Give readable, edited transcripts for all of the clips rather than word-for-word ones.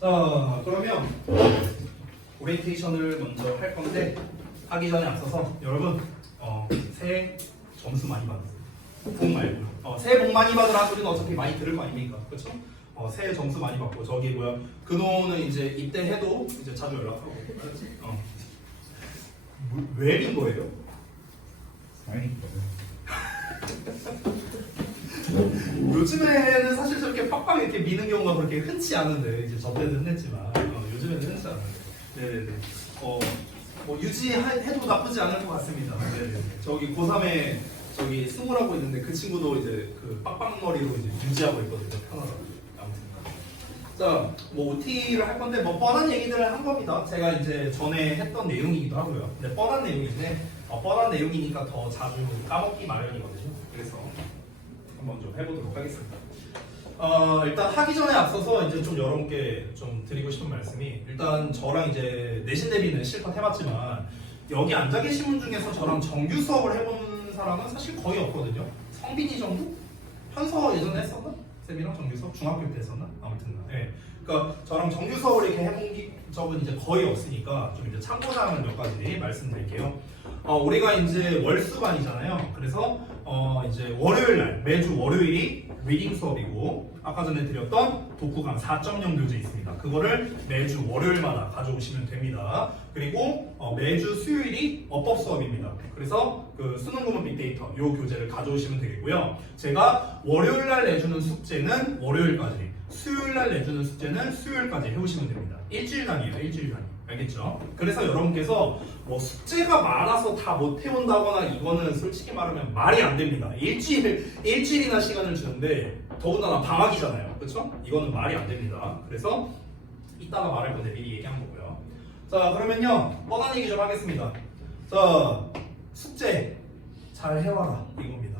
자, 그러면 오리엔테이션을 먼저 할 건데 하기 전에 앞서서 여러분 새해 점수 많이 받으세요. 복 말고 새해 복 많이 받으라 소리는 어차피 많이 들을 거 아닙니까? 그렇죠? 새해 점수 많이 받고 저기 뭐야 근호는 이제 입대해도 이제 자주 연락하고 그렇지? 왜인 거예요? 요즘에는 사실 저렇게 빡빡 이렇게 미는 경우가 그렇게 흔치 않은데 이제 저 때는 흔했지만 요즘에는 흔치 않아요. 네네네. 뭐 유지해도 나쁘지 않을 것 같습니다. 네네네. 저기 고3에 저기 승우라고 있는데 그 친구도 이제 그 빡빡머리로 이제 유지하고 있거든요. 편하다고. 아무튼. 자, 뭐 OT를 할 건데 뭐 뻔한 얘기들을 한 겁니다. 제가 이제 전에 했던 내용이기도 하고요. 근데 뻔한 내용인데 뻔한 내용이니까 더 자주 까먹기 마련이거든요. 그래서 한번 좀 해보도록 하겠습니다. 일단 하기 전에 앞서서 이제 좀 여러분께 좀 드리고 싶은 말씀이 일단 저랑 이제 내신 대비는 실컷 해봤지만 여기 앉아 계신 분 중에서 저랑 정규 수업을 해본 사람은 사실 거의 없거든요. 성빈이 정도? 현서 예전에 했었나? 쌤이랑 정규 수업 중학교 때 했었나? 아무튼 네. 그러니까 저랑 정규 수업을 이렇게 해본 적은 이제 거의 없으니까 좀 이제 참고사항을 몇 가지 말씀드릴게요. 우리가 이제 월수반이잖아요. 그래서 이제 월요일 날 매주 월요일이 리딩 수업이고 아까 전에 드렸던 독후감 4.0 교재 있습니다. 그거를 매주 월요일마다 가져오시면 됩니다. 그리고 매주 수요일이 어법 수업입니다. 그래서 그 수능 구문 빅데이터 요 교재를 가져오시면 되겠고요. 제가 월요일 날 내주는 숙제는 월요일까지, 수요일 날 내주는 숙제는 수요일까지 해오시면 됩니다. 일주일 단위예요. 일주일 단위. 알겠죠? 그래서 여러분께서 뭐 숙제가 많아서 다 못 해온다거나 이거는 솔직히 말하면 말이 안 됩니다. 일주일이나 시간을 주는데 더군다나 방학이잖아요. 그렇죠? 이거는 말이 안 됩니다. 그래서 이따가 말할 건데 미리 얘기한 거고요. 자, 그러면요 뻔한 얘기 좀 하겠습니다. 자, 숙제 잘 해와라 이겁니다.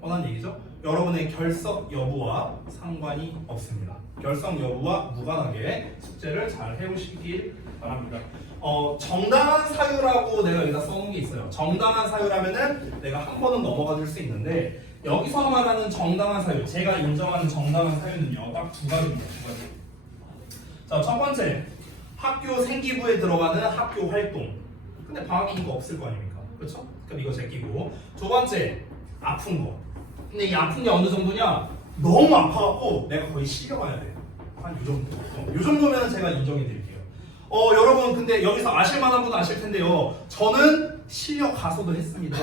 뻔한 얘기죠? 여러분의 결석 여부와 상관이 없습니다. 결석 여부와 무관하게 숙제를 잘 해오시길 바랍니다. 정당한 사유라고 내가 여기다 써놓은 게 있어요. 정당한 사유라면은 내가 한 번은 넘어가 줄 수 있는데 여기서 말하는 정당한 사유, 제가 인정하는 정당한 사유는요 딱 두 가지입니다. 두 가지. 자, 첫 번째 학교 생기부에 들어가는 학교 활동. 근데 방학이니까 없을 거 아닙니까? 그렇죠? 그럼 이거 제끼고. 두 번째 아픈 거. 근데 이 아픈 게 어느 정도냐? 너무 아파갖고 내가 거의 실려가야 돼. 한 요 정도. 요 정도면 제가 인정해 드릴게요. 여러분 근데 여기서 아실 만한 분은 아실 텐데요. 저는 실려 가서도 했습니다.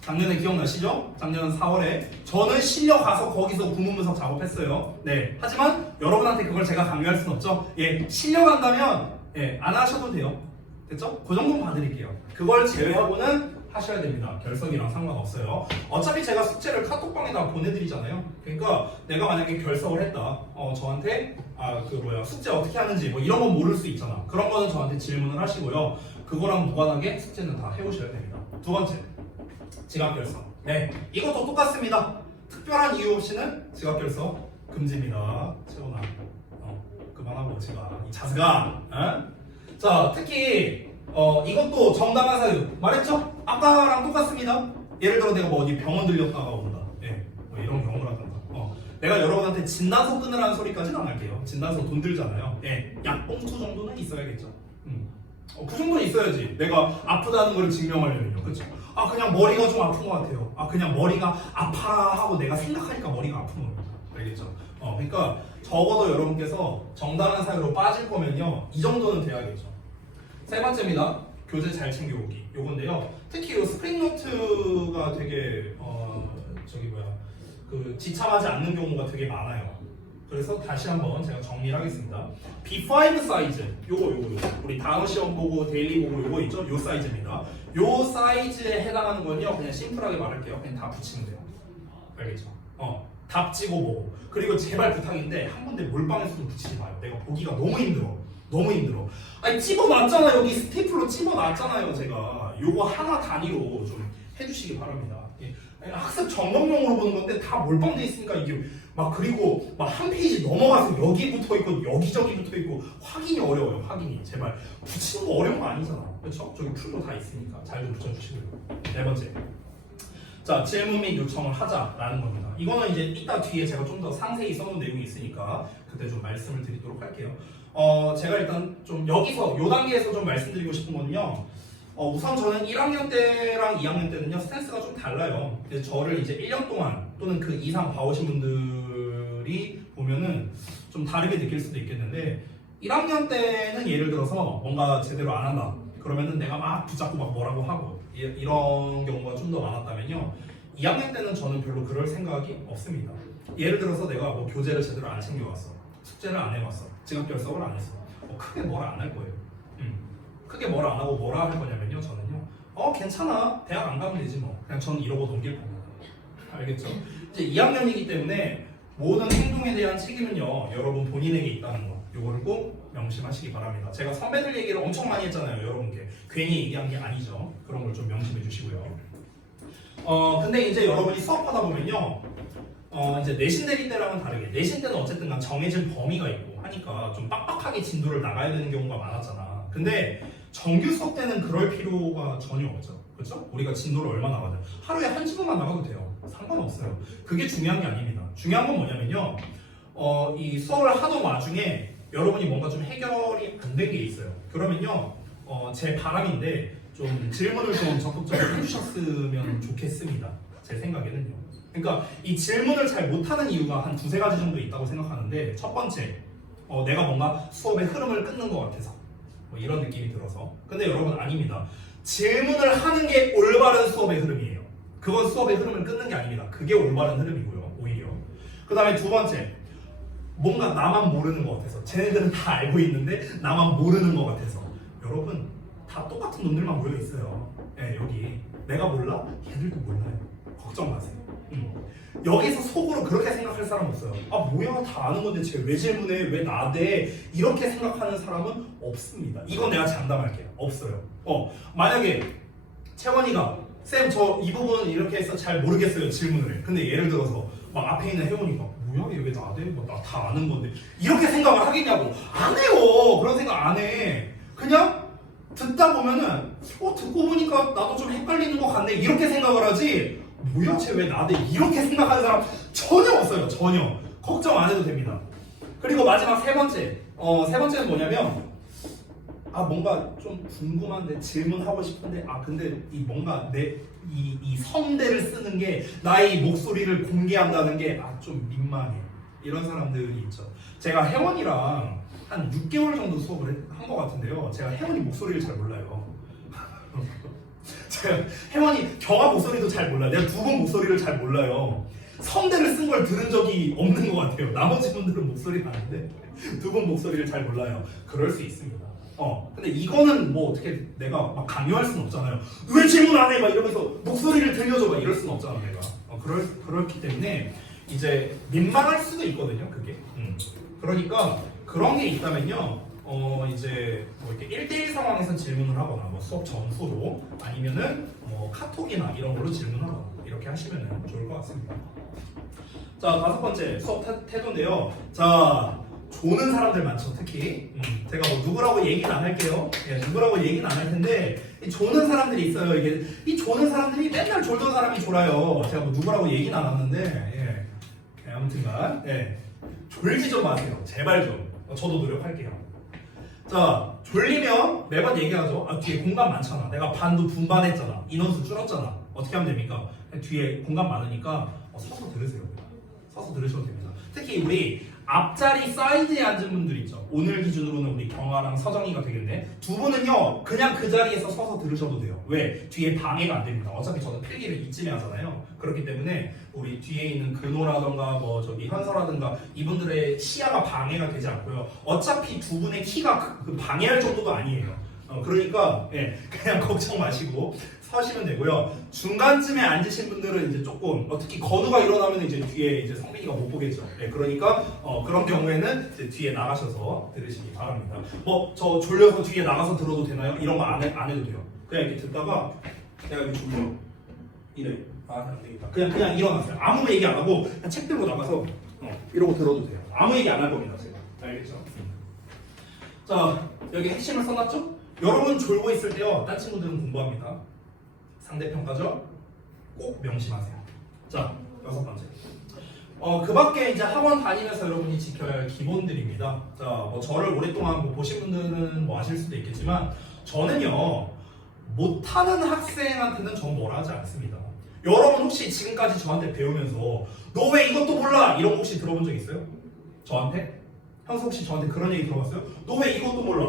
작년에 기억나시죠? 작년 4월에 저는 실려 가서 거기서 구문분석 작업했어요. 네. 하지만 여러분한테 그걸 제가 강요할 순 없죠. 예, 실려 간다면 안 하셔도 돼요. 됐죠? 그 정도는 봐드릴게요. 그걸 제외하고는 하셔야 됩니다. 결석이랑 상관없어요. 어차피 제가 숙제를 카톡방에다 보내드리잖아요. 그러니까 내가 만약에 결석을 했다. 저한테 숙제 어떻게 하는지 뭐 이런 건 모를 수 있잖아. 그런 거는 저한테 질문을 하시고요. 그거랑 무관하게 숙제는 다 해오셔야 됩니다. 두 번째, 지각 결석. 네, 이것도 똑같습니다. 특별한 이유 없이는 지각 결석 금지입니다. 채원아, 그만하고 지각. 이 자스가. 자, 특히 이것도 정당한 사유 말했죠? 아까랑 똑같습니다. 예를 들어 내가 뭐 어디 병원 들렸다가 온다. 뭐 이런 경우를 하던가. 내가 여러분한테 진단서 끊으라는 소리까지는 안 할게요. 진단서 돈 들잖아요. 약 봉투 정도는 있어야겠죠. 그 정도는 있어야지. 내가 아프다는 걸 증명하려면요. 그렇죠? 그냥 머리가 좀 아픈 것 같아요. 그냥 머리가 아파라 하고 내가 생각하니까 머리가 아픈 겁니다. 알겠죠? 그러니까 적어도 여러분께서 정당한 사유로 빠질 거면요. 이 정도는 돼야겠죠. 세 번째입니다. 교재 잘 챙겨오기. 요건데요. 특히 이 스프링노트가 되게 지참하지 않는 경우가 되게 많아요. 그래서 다시 한번 제가 정리를 하겠습니다. B5 사이즈, 요거 우리 단어 시험 보고 데일리 보고 요거 있죠? 요 사이즈입니다. 요 사이즈에 해당하는 건요 그냥 심플하게 말할게요. 그냥 다 붙이면 돼요. 알겠죠? 답지고 보고. 그리고 제발 부탁인데 한 군데 몰빵해서도 붙이지 마요. 내가 보기가 너무 힘들어. 아니 찝어놨잖아. 여기 스테이플로 찝어놨잖아요. 제가 요거 하나 단위로 좀 해주시기 바랍니다. 학습 점검용으로 보는 건데 다 몰빵돼 있으니까 이게 그리고 한 페이지 넘어가서 여기 붙어있고 여기저기 붙어있고 확인이 어려워요. 확인이. 제발 붙이는 거 어려운 거 아니잖아. 그렇죠? 저기 풀도 다 있으니까 잘 좀 붙여주시고요. 네 번째, 자, 질문 및 요청을 하자라는 겁니다. 이거는 이제 이따 뒤에 제가 좀 더 상세히 써놓은 내용이 있으니까 그때 좀 말씀을 드리도록 할게요. 제가 일단 좀 여기서 요 단계에서 좀 말씀드리고 싶은 거는요. 우선 저는 1학년 때랑 2학년 때는요 스탠스가 좀 달라요. 그래서 저를 이제 1년 동안 또는 그 이상 봐오신 분들이 보면은 좀 다르게 느낄 수도 있겠는데 1학년 때는 예를 들어서 뭔가 제대로 안 한다. 그러면은 내가 막 붙잡고 막 뭐라고 하고 이런 경우가 좀 더 많았다면요. 2학년 때는 저는 별로 그럴 생각이 없습니다. 예를 들어서 내가 뭐 교재를 제대로 안 챙겨왔어. 숙제를 안 해왔어. 지각 결석을 안 했어. 크게 뭐라 안 할 거예요. 크게 뭐라 안 하고 뭐라 할 거냐면요. 저는요. 괜찮아. 대학 안 가면 되지 뭐. 그냥 저는 이러고 넘길 겁니다. 알겠죠? 이제 2학년이기 때문에 모든 행동에 대한 책임은요. 여러분 본인에게 있다는 거. 요거를 꼭 명심하시기 바랍니다. 제가 선배들 얘기를 엄청 많이 했잖아요. 여러분께. 괜히 얘기한 게 아니죠. 그런 걸 좀 명심해 주시고요. 근데 이제 여러분이 수업하다 보면요. 이제 내신 대리 때랑은 다르게 내신 때는 어쨌든 간 정해진 범위가 있고 하니까 좀 빡빡하게 진도를 나가야 되는 경우가 많았잖아. 근데 정규 수업 때는 그럴 필요가 전혀 없죠. 그렇죠? 우리가 진도를 얼마 나가든 하루에 한 시간만 나가도 돼요. 상관없어요. 그게 중요한 게 아닙니다. 중요한 건 뭐냐면요. 이 수업을 하던 와중에 여러분이 뭔가 좀 해결이 안 된 게 있어요. 그러면요. 제 바람인데 좀 질문을 좀 적극적으로 해주셨으면 좋겠습니다. 제 생각에는요. 그러니까 이 질문을 잘 못하는 이유가 한 두세 가지 정도 있다고 생각하는데 첫 번째, 내가 뭔가 수업의 흐름을 끊는 것 같아서 뭐 이런 느낌이 들어서. 근데 여러분 아닙니다. 질문을 하는 게 올바른 수업의 흐름이에요. 그건 수업의 흐름을 끊는 게 아닙니다. 그게 올바른 흐름이고요. 오히려. 그 다음에 두 번째, 뭔가 나만 모르는 것 같아서. 쟤네들은 다 알고 있는데 나만 모르는 것 같아서. 여러분 다 똑같은 놈들만 모여 있어요. 네, 여기 내가 몰라? 얘들도 몰라요. 걱정 마세요. 여기서 속으로 그렇게 생각할 사람 없어요. 아 뭐야 다 아는 건데 쟤 왜 질문해? 왜 나대? 이렇게 생각하는 사람은 없습니다. 이건 내가 장담할게요. 없어요. 만약에 채원이가 쌤 저 이 부분 이렇게 해서 잘 모르겠어요 질문을 해. 근데 예를 들어서 막 앞에 있는 혜원이가 뭐야 얘 왜 나대? 나 다 아는 건데 이렇게 생각을 하겠냐고. 안 해요. 그런 생각 안 해. 그냥 듣다 보면은 듣고 보니까 나도 좀 헷갈리는 것 같네 이렇게 생각을 하지. 뭐야 쟤 왜 나대? 이렇게 생각하는 사람 전혀 없어요. 전혀. 걱정 안 해도 됩니다. 그리고 마지막 세 번째. 세 번째는 뭐냐면 뭔가 좀 궁금한데 질문하고 싶은데 근데 이 뭔가 이 성대를 쓰는 게 나의 목소리를 공개한다는 게 좀 민망해. 이런 사람들이 있죠. 제가 혜원이랑 한 6개월 정도 수업을 한 것 같은데요. 제가 혜원이 목소리를 잘 몰라요. 제가 혜원이 경아 목소리도 잘 몰라요. 내가 두 분 목소리를 잘 몰라요. 성대를 쓴 걸 들은 적이 없는 것 같아요. 나머지 분들은 목소리가 아는데 두 분 목소리를 잘 몰라요. 그럴 수 있습니다. 근데 이거는 뭐 어떻게 내가 막 강요할 수는 없잖아요. 왜 질문 안 해? 막 이러면서 목소리를 들려줘 막 이럴 수는 없잖아 내가. 그렇기 때문에 이제 민망할 수도 있거든요 그게. 그러니까 그런 게 있다면요. 이제 뭐 이렇게 1대1 상황에서 질문을 하거나 뭐 수업 전후로 아니면은 뭐 카톡이나 이런 걸로 질문하거나 이렇게 하시면 좋을 것 같습니다. 자, 다섯 번째 수업 태도인데요. 자, 조는 사람들 많죠, 특히. 제가 뭐 누구라고 얘기는 안 할게요. 누구라고 얘기는 안 할 텐데 이 조는 사람들이 있어요. 이 조는 사람들이 맨날 졸던 사람이 졸아요. 제가 뭐 누구라고 얘기는 안 하는데 아무튼간 졸지 좀 마세요. 제발 좀. 저도 노력할게요. 자, 졸리면 매번 얘기하죠. 뒤에 공간 많잖아. 내가 반도 분반했잖아. 인원수 줄었잖아. 어떻게 하면 됩니까? 뒤에 공간 많으니까 서서 들으세요. 서서 들으셔도 됩니다. 특히 우리 앞자리 사이드에 앉은 분들 있죠. 오늘 기준으로는 우리 경아랑 서정이가 되겠네. 두 분은요 그냥 그 자리에서 서서 들으셔도 돼요. 왜? 뒤에 방해가 안 됩니다. 어차피 저는 필기를 이쯤에 하잖아요. 그렇기 때문에 우리 뒤에 있는 근호라던가 뭐 저기 현서라든가 이분들의 시야가 방해가 되지 않고요. 어차피 두 분의 키가 방해할 정도도 아니에요. 그러니까 그냥 걱정 마시고 서시면 되고요. 중간쯤에 앉으신 분들은 이제 조금 특히 건우가 일어나면 이제 뒤에 이제 성빈이가 못 보겠죠. 그러니까 그런 경우에는 이제 뒤에 나가셔서 들으시기 바랍니다. 뭐 저 졸려서 뒤에 나가서 들어도 되나요? 이런 거 안 해도 돼요. 그냥 이렇게 듣다가 내가 이렇게 졸려 이래. 안 되겠다. 그냥 일어나세요. 아무 얘기 안 하고 그냥 책 들고 나가서 이러고 들어도 돼요. 아무 얘기 안 할 겁니다. 제가. 알겠죠? 자, 여기 핵심을 써놨죠? 여러분 졸고 있을 때요. 딴 친구들은 공부합니다. 상대평가죠? 꼭 명심하세요. 자, 6번째. 그 밖에 이제 학원 다니면서 여러분이 지켜야 할 기본들입니다. 자, 뭐 저를 오랫동안 뭐 보신 분들은 뭐 아실 수도 있겠지만 저는요 못하는 학생한테는 전 뭐라 하지 않습니다. 여러분 혹시 지금까지 저한테 배우면서 너 왜 이것도 몰라? 이런 거 혹시 들어본 적 있어요? 저한테? 형수 혹시 저한테 그런 얘기 들어봤어요? 너 왜 이것도 몰라?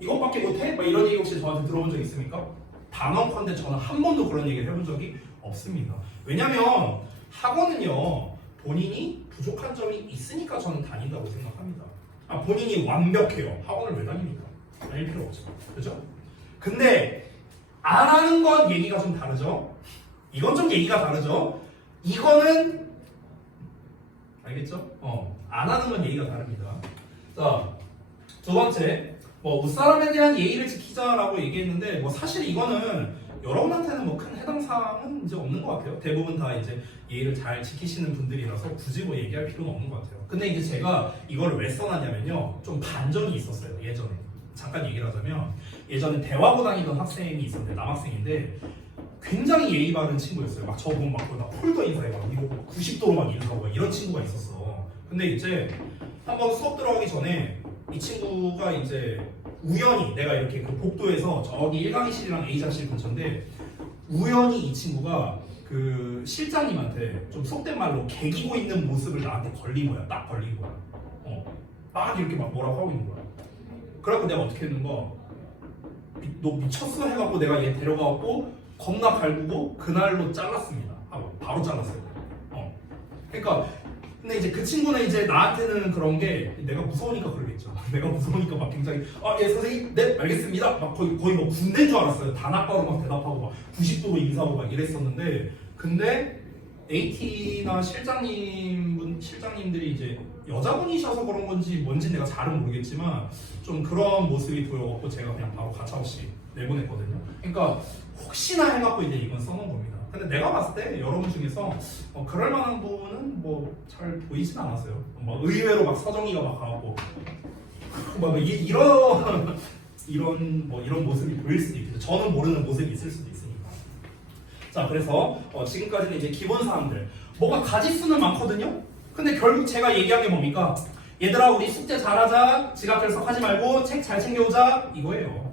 이것밖에 못해? 막 이런 얘기 혹시 저한테 들어본 적 있습니까? 단언컨대 저는 한 번도 그런 얘기를 해본 적이 없습니다. 왜냐면 학원은요 본인이 부족한 점이 있으니까 저는 다닌다고 생각합니다. 본인이 완벽해요. 학원을 왜 다닙니까? 다닐 필요 없죠. 그죠? 근데 안 하는 건 얘기가 좀 다르죠? 이건 좀 얘기가 다르죠? 이거는 알겠죠? 안 하는 건 얘기가 다릅니다. 자, 두 번째, 웃사람에 대한 예의를 지키자라고 얘기했는데, 사실 이거는 여러분한테는 큰 해당 사항은 이제 없는 것 같아요. 대부분 다 이제 예의를 잘 지키시는 분들이라서 굳이 얘기할 필요는 없는 것 같아요. 근데 이제 제가 이거를 왜 써놨냐면요, 좀 반전이 있었어요. 예전에 잠깐 얘기를 하자면, 예전에 대화고 다니던 학생이 있었는데 남학생인데. 굉장히 예의 바른 친구였어요. 막 저보고 막 폴더 인사해 막 이거 90도로 막 인사하고 이런 친구가 있었어. 근데 이제 한번 수업 들어가기 전에 이 친구가 이제 우연히 내가 이렇게 그 복도에서 저기 1강의실이랑 A자실 근처인데 우연히 이 친구가 그 실장님한테 좀 속된 말로 개기고 있는 모습을 나한테 걸린 거야. 딱 걸린 거야. 막 이렇게 막 뭐라고 하고 있는 거야. 그래갖고 내가 어떻게 했는가? 너 미쳤어? 해갖고 내가 얘 데려가갖고 겁나 갈구고 그날로 잘랐습니다. 바로 잘랐어요. 그러니까 근데 이제 그 친구는 이제 나한테는 그런 게 내가 무서우니까 그러겠죠. 내가 무서우니까 막 굉장히 예 선생님 네 알겠습니다. 막 거의 뭐 군대인 줄 알았어요. 단아빠로 막 대답하고 막 90도로 인사하고 막 이랬었는데 근데 AT나 실장님들이 이제 여자분이셔서 그런 건지 뭔지 내가 잘은 모르겠지만 좀 그런 모습이 보여갖고 제가 그냥 바로 가차없이 내보냈거든요. 그러니까 혹시나 해갖고 이제 이건 써놓은 겁니다. 근데 내가 봤을 때 여러분 중에서 그럴 만한 부분은 잘 보이진 않았어요. 의외로 막 서정이가 막 가갖고 이런 모습이 보일 수도 있겠죠. 저는 모르는 모습이 있을 수도 있으니까. 자, 그래서 지금까지는 이제 기본 사항들. 뭐가 가지수는 많거든요. 근데 결국 제가 얘기한 게 뭡니까? 얘들아 우리 숙제 잘하자. 지각 결석하지 말고 책 잘 챙겨오자. 이거예요.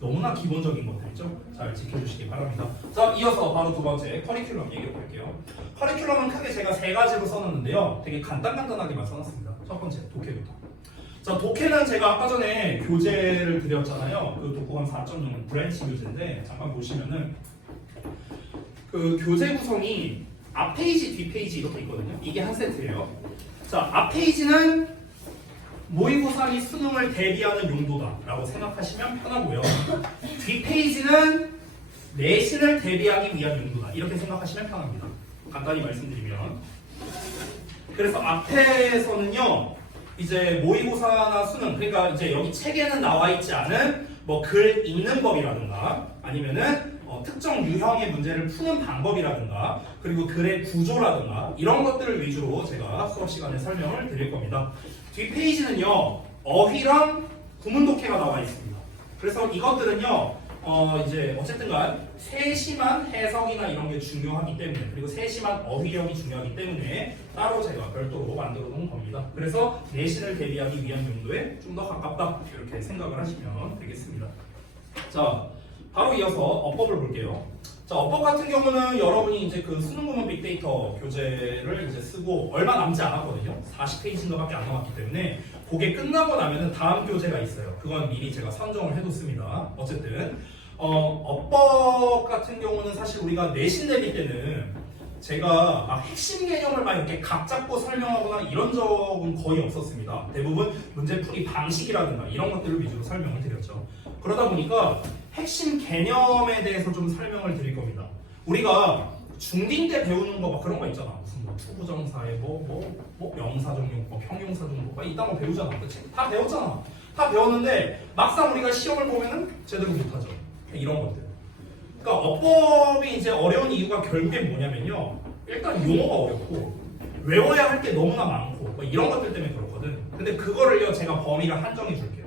너무나 기본적인 것들이죠. 잘 지켜주시기 바랍니다. 자, 이어서 바로 두 번째 커리큘럼 얘기해 볼게요. 커리큘럼은 크게 제가 3가지로 써놨는데요. 되게 간단하게만 써놨습니다. 첫 번째, 독해부터. 자, 독해는 제가 아까 전에 교재를 드렸잖아요. 그 독후감 4.0 브랜치 교재인데 잠깐 보시면은 그 교재 구성이 앞 페이지, 뒷 페이지 이렇게 있거든요. 이게 한 세트예요. 자, 앞 페이지는 모의고사 및 수능을 대비하는 용도다라고 생각하시면 편하고요. 뒷페이지는 내신을 대비하기 위한 용도다 이렇게 생각하시면 편합니다. 간단히 말씀드리면 그래서 앞에서는요 이제 모의고사나 수능 그러니까 이제 여기 책에는 나와 있지 않은 글 읽는 법이라든가 아니면은 특정 유형의 문제를 푸는 방법이라든가 그리고 글의 구조라든가 이런 것들을 위주로 제가 수업 시간에 설명을 드릴 겁니다. 뒷페이지는요 어휘랑 구문 독해가 나와 있습니다. 그래서 이것들은요 이제 어쨌든간 세심한 해석이나 이런 게 중요하기 때문에 그리고 세심한 어휘력이 중요하기 때문에 따로 제가 별도로 만들어 놓은 겁니다. 그래서 내신을 대비하기 위한 용도에 좀 더 가깝다 이렇게 생각을 하시면 되겠습니다. 자, 바로 이어서 어법을 볼게요. 자, 어법 같은 경우는 여러분이 이제 그 수능 구문 빅데이터 교재를 이제 쓰고 얼마 남지 않았거든요. 40페이지인가밖에 안 남았기 때문에 그게 끝나고 나면은 다음 교재가 있어요. 그건 미리 제가 선정을 해뒀습니다. 어쨌든 어법 같은 경우는 사실 우리가 내신 대비 때는 제가 막 핵심 개념을 막 이렇게 각 잡고 설명하거나 이런 적은 거의 없었습니다. 대부분 문제풀이 방식이라든가 이런 것들을 위주로 설명을 드렸죠. 그러다 보니까 핵심 개념에 대해서 좀 설명을 드릴 겁니다. 우리가 중딩 때 배우는 거 막 그런 거 있잖아. 무슨 투부정사에 명사정용, 형용사정용 이딴 거 배우잖아. 그치? 다 배웠잖아. 다 배웠는데 막상 우리가 시험을 보면은 제대로 못하죠. 이런 것들. 그러니까 어법이 이제 어려운 이유가 결국엔 뭐냐면요. 일단 용어가 어렵고 외워야 할 게 너무나 많고 이런 것들 때문에 그렇거든. 근데 그거를요 제가 범위를 한정해 줄게요.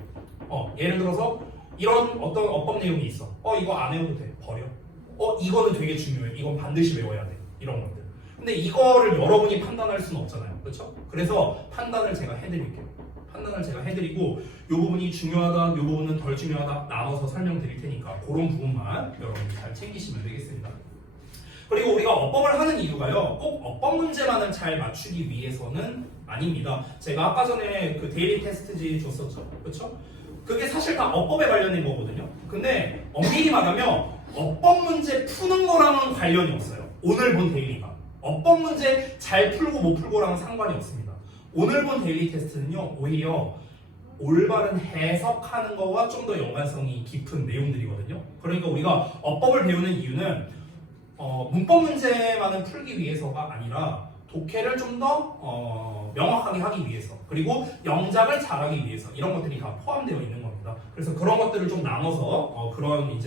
예를 들어서 이런 어떤 어법 내용이 있어. 이거 안 해도 돼. 버려. 이거는 되게 중요해. 이건 반드시 외워야 돼. 이런 것들. 근데 이거를 여러분이 판단할 수는 없잖아요. 그렇죠? 그래서 판단을 제가 해드릴게요. 판단을 제가 해드리고 이 부분이 중요하다, 이 부분은 덜 중요하다 나눠서 설명드릴 테니까 그런 부분만 여러분이 잘 챙기시면 되겠습니다. 그리고 우리가 어법을 하는 이유가요, 꼭 어법 문제만을 잘 맞추기 위해서는 아닙니다. 제가 아까 전에 그 데일리 테스트지 줬었죠, 그렇죠? 그게 사실 다 어법에 관련된 거거든요. 근데 엄밀히 말하면 어법 문제 푸는 거랑은 관련이 없어요. 오늘 본 데일리가 어법 문제 잘 풀고 못 풀고랑은 상관이 없습니다. 오늘 본 데일리 테스트는요, 오히려 올바른 해석하는 거와 좀 더 연관성이 깊은 내용들이거든요. 그러니까 우리가 어법을 배우는 이유는 문법 문제만은 풀기 위해서가 아니라 독해를 좀 더 명확하게 하기 위해서, 그리고 영작을 잘하기 위해서, 이런 것들이 다 포함되어 있는 겁니다. 그래서 그런 것들을 좀 나눠서 그런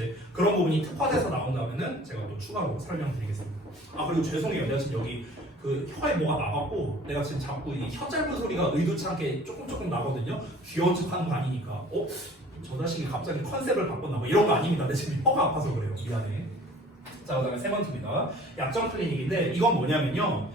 부분이 특화돼서 나온다면은 제가 또 추가로 설명드리겠습니다. 그리고 죄송해요, 내가 지금 여기 그 혀에 뭐가 나갔고 내가 지금 자꾸 이 혀 짧은 소리가 의도치 않게 조금 나거든요. 귀여운 척하는 거 아니니까 저 자식이 갑자기 컨셉을 바꿨나 뭐 이런 거 아닙니다. 내 지금 혀가 아파서 그래요. 미안해. 자, 그다음에 세 번째입니다. 약점 클리닉인데 이건 뭐냐면요,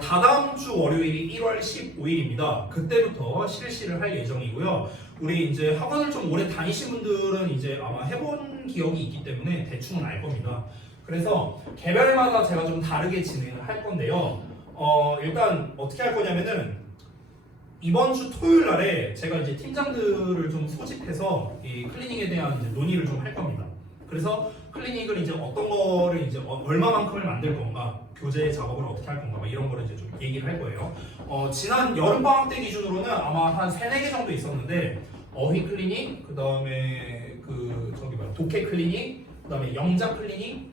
다다음 주 월요일이 1월 15일입니다. 그때부터 실시를 할 예정이고요. 우리 이제 학원을 좀 오래 다니신 분들은 이제 아마 해본 기억이 있기 때문에 대충은 알 겁니다. 그래서 개별마다 제가 좀 다르게 진행을 할 건데요. 일단 어떻게 할 거냐면은 이번 주 토요일 날에 제가 이제 팀장들을 좀 소집해서 이 클리닉에 대한 이제 논의를 좀 할 겁니다. 그래서 클리닉을 이제 어떤 거를 이제 얼마만큼을 만들 건가, 교재 작업을 어떻게 할 건가, 이런 거를 이제 좀 얘기를 할 거예요. 지난 여름 방학 때 기준으로는 아마 한 3-4개 정도 있었는데 어휘 클리닉, 그 다음에 독해 클리닉, 그 다음에 영작 클리닉,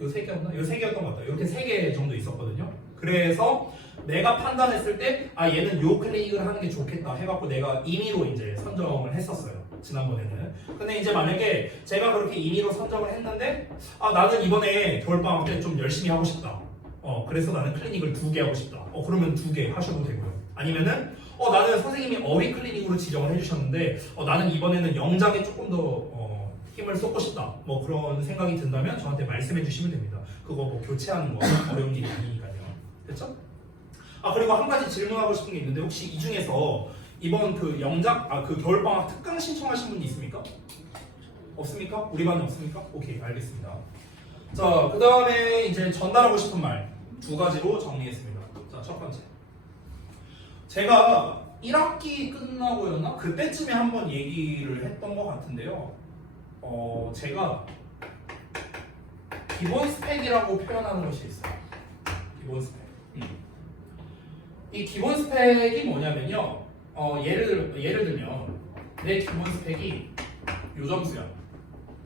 요 3개였나? 요 3개였던 것 같아요. 이렇게 3개 정도 있었거든요. 그래서 내가 판단했을 때 얘는 요 클리닉을 하는 게 좋겠다 해갖고 내가 임의로 이제 선정을 했었어요. 지난번에는. 근데 이제 만약에 제가 그렇게 임의로 선정을 했는데 나는 이번에 겨울방학 때 좀 열심히 하고 싶다. 그래서 나는 클리닉을 2개 하고 싶다. 그러면 2개 하셔도 되고요. 아니면은 나는 선생님이 어휘 클리닉으로 지정을 해주셨는데 나는 이번에는 영작에 조금 더 힘을 쏟고 싶다. 뭐 그런 생각이 든다면 저한테 말씀해 주시면 됩니다. 그거 뭐 교체하는 거 어려운 일이 아니니까요. 됐죠? 그리고 한 가지 질문하고 싶은 게 있는데 혹시 이 중에서 이번 그 영작 그 겨울방학 특강 신청하신 분이 있습니까? 없습니까? 우리 반에 없습니까? 오케이, 알겠습니다. 자, 그 다음에 이제 전달하고 싶은 말 2가지로 정리했습니다. 자, 첫 번째, 제가 1학기 끝나고였나? 그때쯤에 한번 얘기를 했던 것 같은데요. 제가 기본 스펙이라고 표현하는 것이 있어요. 기본 스펙. 이 기본 스펙이 뭐냐면요. 예를 들면 내 기본 스펙이 요 점수야.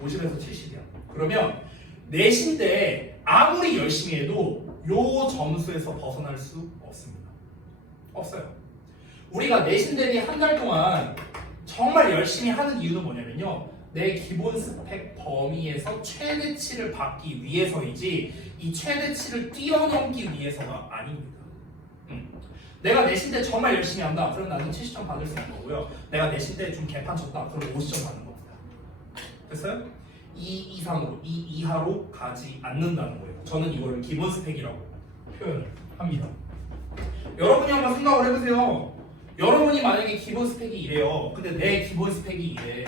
50에서 70이야. 그러면 내신 때 아무리 열심히 해도 요 점수에서 벗어날 수 없습니다. 없어요. 우리가 내신 대비 한 달 동안 정말 열심히 하는 이유는 뭐냐면요, 내 기본 스펙 범위에서 최대치를 받기 위해서이지 이 최대치를 뛰어넘기 위해서가 아닙니다. 내가 내신 때 정말 열심히 한다. 그럼 나는 70점 받을 수 있는 거고요. 내가 내신 때 좀 개판 쳤다. 그럼 50점 받는 겁니다. 됐어요? 이 이상으로, 이 이하로 가지 않는다는 거예요. 저는 이거를 기본 스펙이라고 표현을 합니다. 여러분이 한번 생각을 해보세요. 여러분이 만약에 기본 스펙이 이래요. 근데 내 기본 스펙이 이래.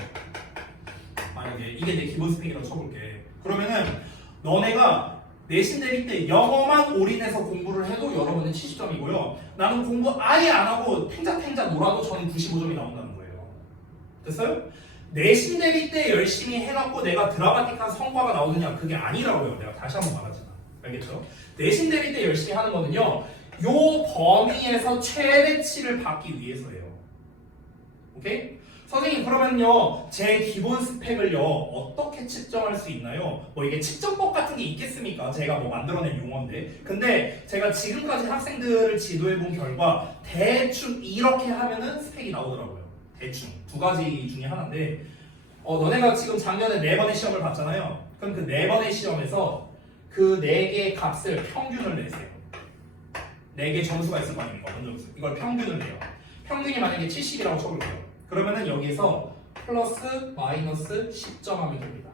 만약에 이게 내 기본 스펙이라고 쳐볼게. 그러면은 너네가 내신 대비 때 영어만 올인해서 공부를 해도 여러분은 70점이고요. 나는 공부 아예 안 하고 탱자탱자 놀아도 저는 95점이 나온다는 거예요. 됐어요? 내신 대비 때 열심히 해갖고 내가 드라마틱한 성과가 나오느냐, 그게 아니라고요. 내가 다시 한번 말하잖아. 알겠죠? 내신 대비 때 열심히 하는 거는요, 요 범위에서 최대치를 받기 위해서예요. 오케이? 선생님, 그러면요, 제 기본 스펙을요 어떻게 측정할 수 있나요? 뭐 이게 측정법 같은 게 있겠습니까? 제가 뭐 만들어낸 용어인데. 근데 제가 지금까지 학생들을 지도해 본 결과 대충 이렇게 하면은 스펙이 나오더라고요. 대충 2가지 중에 하나인데, 너네가 지금 작년에 4번의 시험을 봤잖아요. 그럼 그 4번의 시험에서 그 4개의 값을 평균을 내세요. 4개 점수가 있을 거 아닙니까? 점수. 이걸 평균을 내요. 평균이 만약에 70이라고 쳐볼게요. 그러면은 여기에서 플러스 마이너스 10점 하면 됩니다.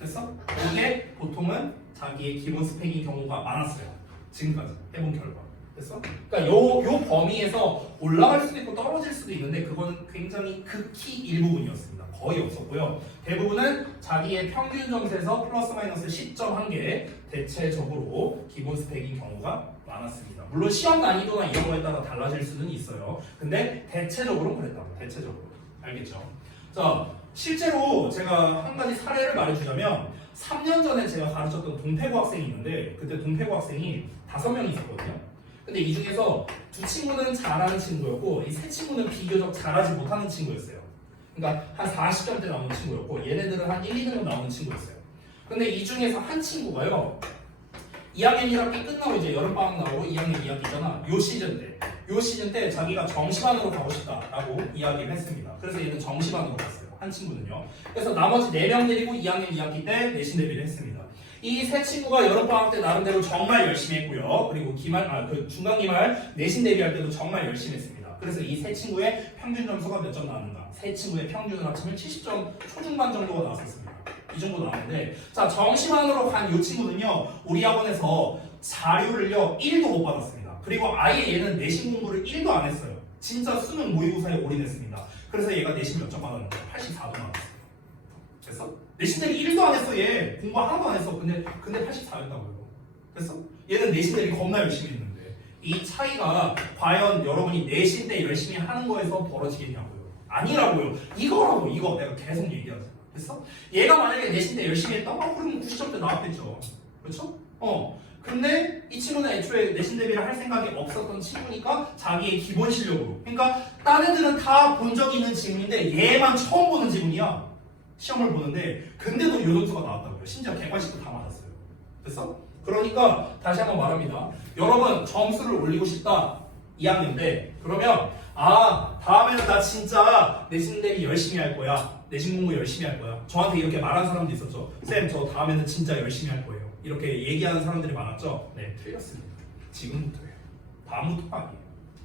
됐어? 이게 보통은 자기의 기본 스펙인 경우가 많았어요. 지금까지 해본 결과. 됐어? 그러니까 요 범위에서 올라갈 수도 있고 떨어질 수도 있는데 그거는 굉장히 극히 일부분이었습니다. 거의 없었고요. 대부분은 자기의 평균 점수에서 플러스 마이너스 10점 한 개 대체적으로 기본 스펙인 경우가 많았습니다. 물론 시험 난이도나 이런 거에 따라 달라질 수는 있어요. 근데 대체적으로 그랬다고. 대체적으로. 알겠죠? 자, 실제로 제가 한 가지 사례를 말해주자면 3년 전에 제가 가르쳤던 동태고 학생이 있는데 그때 동태고 학생이 5명이 있었거든요. 근데 이 중에서 두 친구는 잘하는 친구였고 이 세 친구는 비교적 잘하지 못하는 친구였어요. 그러니까 한 40점대 나오는 친구였고 얘네들은 한 1, 2등급 나오는 친구였어요. 근데 이 중에서 한 친구가요 2학년 1학기 끝나고 이제 여름방학 나오고 2학년 2학기잖아. 요 시즌 때 자기가 정시반으로 가고 싶다라고 이야기를 했습니다. 그래서 얘는 정시반으로 갔어요. 한 친구는요. 그래서 나머지 4명 데리고 2학년 2학기 때 내신 대비를 했습니다. 이 세 친구가 여름방학 때 나름대로 정말 열심히 했고요. 그리고 중간 기말 내신 대비할 때도 정말 열심히 했습니다. 그래서 이 세 친구의 평균 점수가 몇 점 나왔는가? 세 친구의 평균을 합치면 70점 초중반 정도가 나왔었습니다. 이 정도 나왔는데 자 정시반으로 간 이 친구는요 우리 학원에서 자료를요 1도 못 받았습니다. 그리고 아예 얘는 내신 공부를 1도 안 했어요. 진짜 수능 모의고사에 올인했습니다. 그래서 얘가 내신 몇 점 받았는데 84점 받았어요. 됐어? 내신 대비 1도 안 했어. 얘 공부 하나도 안 했어. 근데 84였다고요. 됐어? 얘는 내신 대비 겁나 열심히 했는데 이 차이가 과연 여러분이 내신 때 열심히 하는 거에서 벌어지겠냐고요. 아니라고요. 이거라고. 이거 내가 계속 얘기하잖아. 됐어? 얘가 만약에 내신 때 열심히 했다? 그러면 90점대 나왔겠죠. 그렇죠? 근데 이 친구는 애초에 내신 대비를 할 생각이 없었던 친구니까 자기의 기본 실력으로. 그러니까 딴 애들은 다 본 적이 있는 지문인데 얘만 처음 보는 지문이야. 시험을 보는데 근데도 요 점수가 나왔다고요. 심지어 180도 다 맞았어요. 됐어? 그러니까 다시 한번 말합니다. 여러분 점수를 올리고 싶다. 2학년 때 그러면 다음에는 나 진짜 내신 대비 열심히 할 거야. 내신 공부 열심히 할 거야. 저한테 이렇게 말한 사람도 있었죠. 쌤, 저 다음에는 진짜 열심히 할 거예요. 이렇게 얘기하는 사람들이 많았죠. 네, 틀렸습니다. 지금부터예요. 다음부터가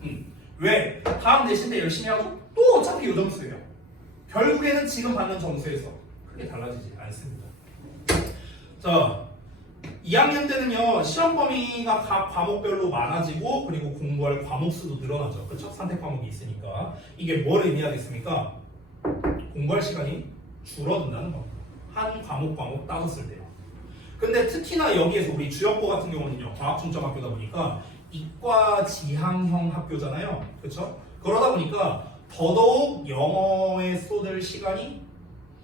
아니에요. 왜? 다음 내신 때 열심히 하고 또 어차피 요 점수예요. 결국에는 지금 받는 점수에서 크게 달라지지 않습니다. 자, 2학년 때는요 시험 범위가 각 과목별로 많아지고 그리고 공부할 과목 수도 늘어나죠. 그렇죠? 선택 과목이 있으니까 이게 뭘 의미하겠습니까? 공부할 시간이 줄어든다는 겁니다. 한 과목 따졌을 때요. 근데 특히나 여기에서 우리 주역고 같은 경우는요 과학 중점 학교다 보니까 이과 지향형 학교잖아요. 그렇죠? 그러다 보니까 더더욱 영어에 쏟을 시간이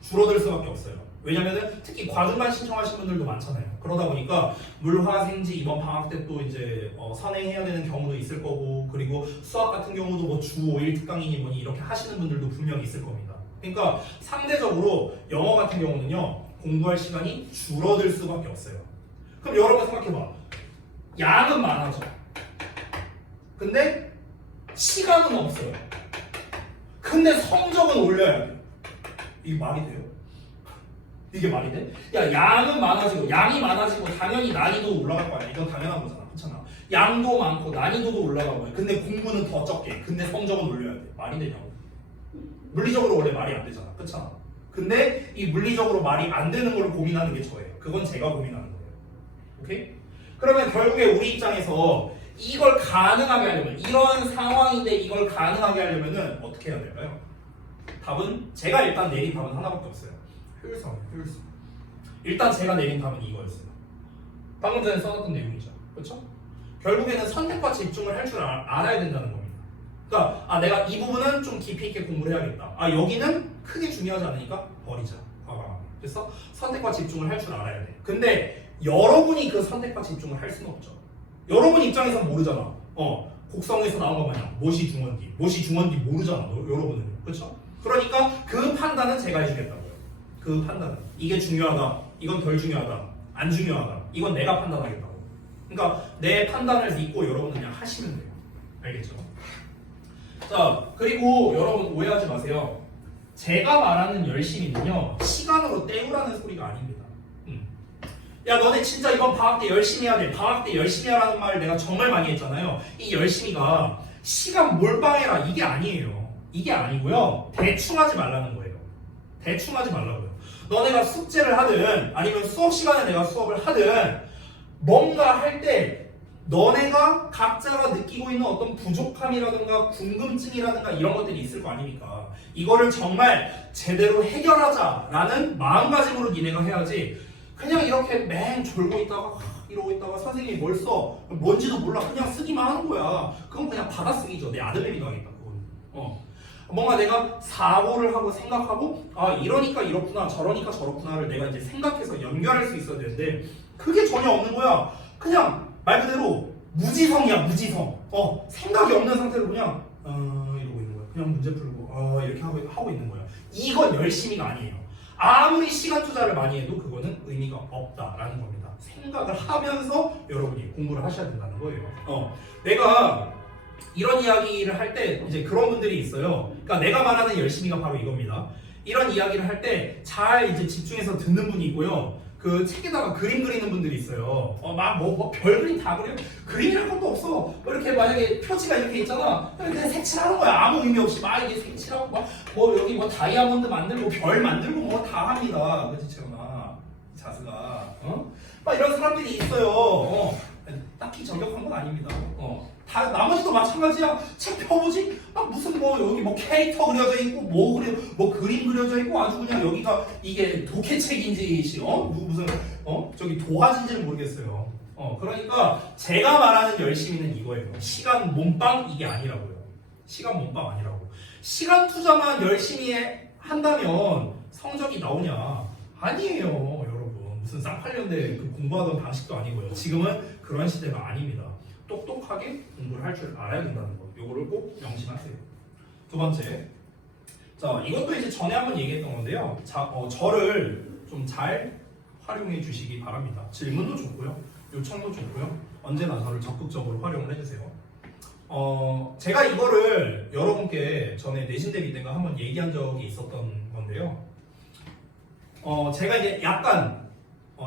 줄어들 수밖에 없어요. 왜냐면은 특히 과중반 신청하신 분들도 많잖아요. 그러다 보니까 물화생지 이번 방학 때 또 이제 선행해야 되는 경우도 있을 거고 그리고 수학 같은 경우도 뭐 주 5일 특강이니 뭐니 이렇게 하시는 분들도 분명히 있을 겁니다. 그러니까 상대적으로 영어 같은 경우는요 공부할 시간이 줄어들 수밖에 없어요. 그럼 여러분 생각해봐. 양은 많아져. 근데 시간은 없어요. 근데 성적은 올려야 돼. 이게 말이 돼요? 이게 말이 돼? 야, 양은 많아지고 양이 많아지고 당연히 난이도 올라갈 거 아니야. 이건 당연한 거잖아. 그렇잖아. 양도 많고 난이도도 올라가고 근데 공부는 더 적게. 근데 성적은 올려야 돼. 말이 되냐고. 물리적으로 원래 말이 안 되잖아. 그렇잖아. 근데 이 물리적으로 말이 안 되는 걸 고민하는 게 저예요. 그건 제가 고민하는 거예요. 오케이? 그러면 결국에 우리 입장에서 이걸 가능하게 하려면 이런 상황인데 이걸 가능하게 하려면은 어떻게 해야 될까요? 답은 제가 일단 내린 답은 하나밖에 없어요. 효율성. 일단 제가 내린 답은 이거였어요. 방금 전에 써놨던 내용이죠. 그렇죠? 결국에는 선택과 집중을 할 줄 알아야 된다는 겁니다. 그러니까 내가 이 부분은 좀 깊이 있게 공부를 해야겠다. 여기는 크게 중요하지 않으니까 버리자. 과감하게. 그래서 선택과 집중을 할 줄 알아야 돼. 근데 여러분이 그 선택과 집중을 할 수는 없죠. 여러분 입장에서 모르잖아. 곡성에서 나온 거 마냥 무엇이 중원디 모르잖아. 여러분은. 그렇죠? 그러니까 그 판단은 제가 해주겠다고요. 그 판단은 이게 중요하다. 이건 덜 중요하다. 안 중요하다. 이건 내가 판단하겠다고. 그러니까 내 판단을 믿고 여러분은 그냥 하시면 돼요. 알겠죠? 자, 그리고 여러분 오해하지 마세요. 제가 말하는 열심히는요 시간으로 때우라는 소리가 아닙니다. 야, 너네 진짜 이번 방학 때 열심히 해야 돼. 방학 때 열심히 하라는 말을 내가 정말 많이 했잖아요. 이 열심히가 시간 몰빵해라 이게 아니에요. 이게 아니고요. 대충 하지 말라는 거예요. 대충 하지 말라고요. 너네가 숙제를 하든 아니면 수업 시간에 내가 수업을 하든 뭔가 할 때 너네가 각자가 느끼고 있는 어떤 부족함이라든가 궁금증이라든가 이런 것들이 있을 거 아닙니까? 이거를 정말 제대로 해결하자라는 마음가짐으로 니네가 해야지 그냥 이렇게 맹 졸고 있다가 이러고 있다가 선생님이 뭘 써? 뭔지도 몰라. 그냥 쓰기만 하는 거야. 그건 그냥 받아쓰기죠. 내 아들내미도 하겠다. 그건. 뭔가 내가 사고를 하고 생각하고 아 이러니까 이렇구나 저러니까 저렇구나를 내가 이제 생각해서 연결할 수 있어야 되는데 그게 전혀 없는 거야. 그냥 말 그대로 무지성이야 무지성. 생각이 없는 상태로 그냥 이러고 있는 거야. 그냥 문제 풀고 이렇게 하고 있는 거야. 이건 열심히가 아니에요. 아무리 시간 투자를 많이 해도 그거는 의미가 없다라는 겁니다. 생각을 하면서 여러분이 공부를 하셔야 된다는 거예요. 내가 이런 이야기를 할 때 이제 그런 분들이 있어요. 그러니까 내가 말하는 열심히가 바로 이겁니다. 이런 이야기를 할 때 잘 이제 집중해서 듣는 분이 있고요. 그 책에다가 그림 그리는 분들이 있어요. 막 별 그림 다 그려요. 그림이랄 것도 없어. 이렇게 만약에 표지가 이렇게 있잖아. 그냥 색칠하는 거야. 아무 의미 없이 막 이게 색칠하고 막 여기 다이아몬드 만들고 별 만들고 뭐 다 합니다. 그렇지 채원아 자스가 막 이런 사람들이 있어요. 딱히 저격한 건 아닙니다. 다 나머지도 마찬가지야. 책 펴보지? 막 무슨 여기 캐릭터 그려져 있고 뭐 그림 그려져 있고 아주 그냥 여기가 이게 독해책인지 무슨 저기 도화지인지는 모르겠어요. 그러니까 제가 말하는 열심히는 이거예요. 시간 몸빵 이게 아니라고요. 시간 몸빵 아니라고. 시간 투자만 열심히 한다면 성적이 나오냐? 아니에요, 여러분. 무슨 쌍팔년대 그 공부하던 방식도 아니고요. 지금은 그런 시대가 아닙니다. 똑똑하게 공부를 할 줄 알아야 된다는 거. 요거를 꼭 명심하세요. 두 번째. 자, 이것도 이제 전에 한번 얘기했던 건데요. 저를 좀 잘 활용해 주시기 바랍니다. 질문도 좋고요. 요청도 좋고요. 언제나 저를 적극적으로 활용을 해주세요. 제가 이거를 여러분께 전에 내신 대비 때가 한번 얘기한 적이 있었던 건데요. 제가 이제 약간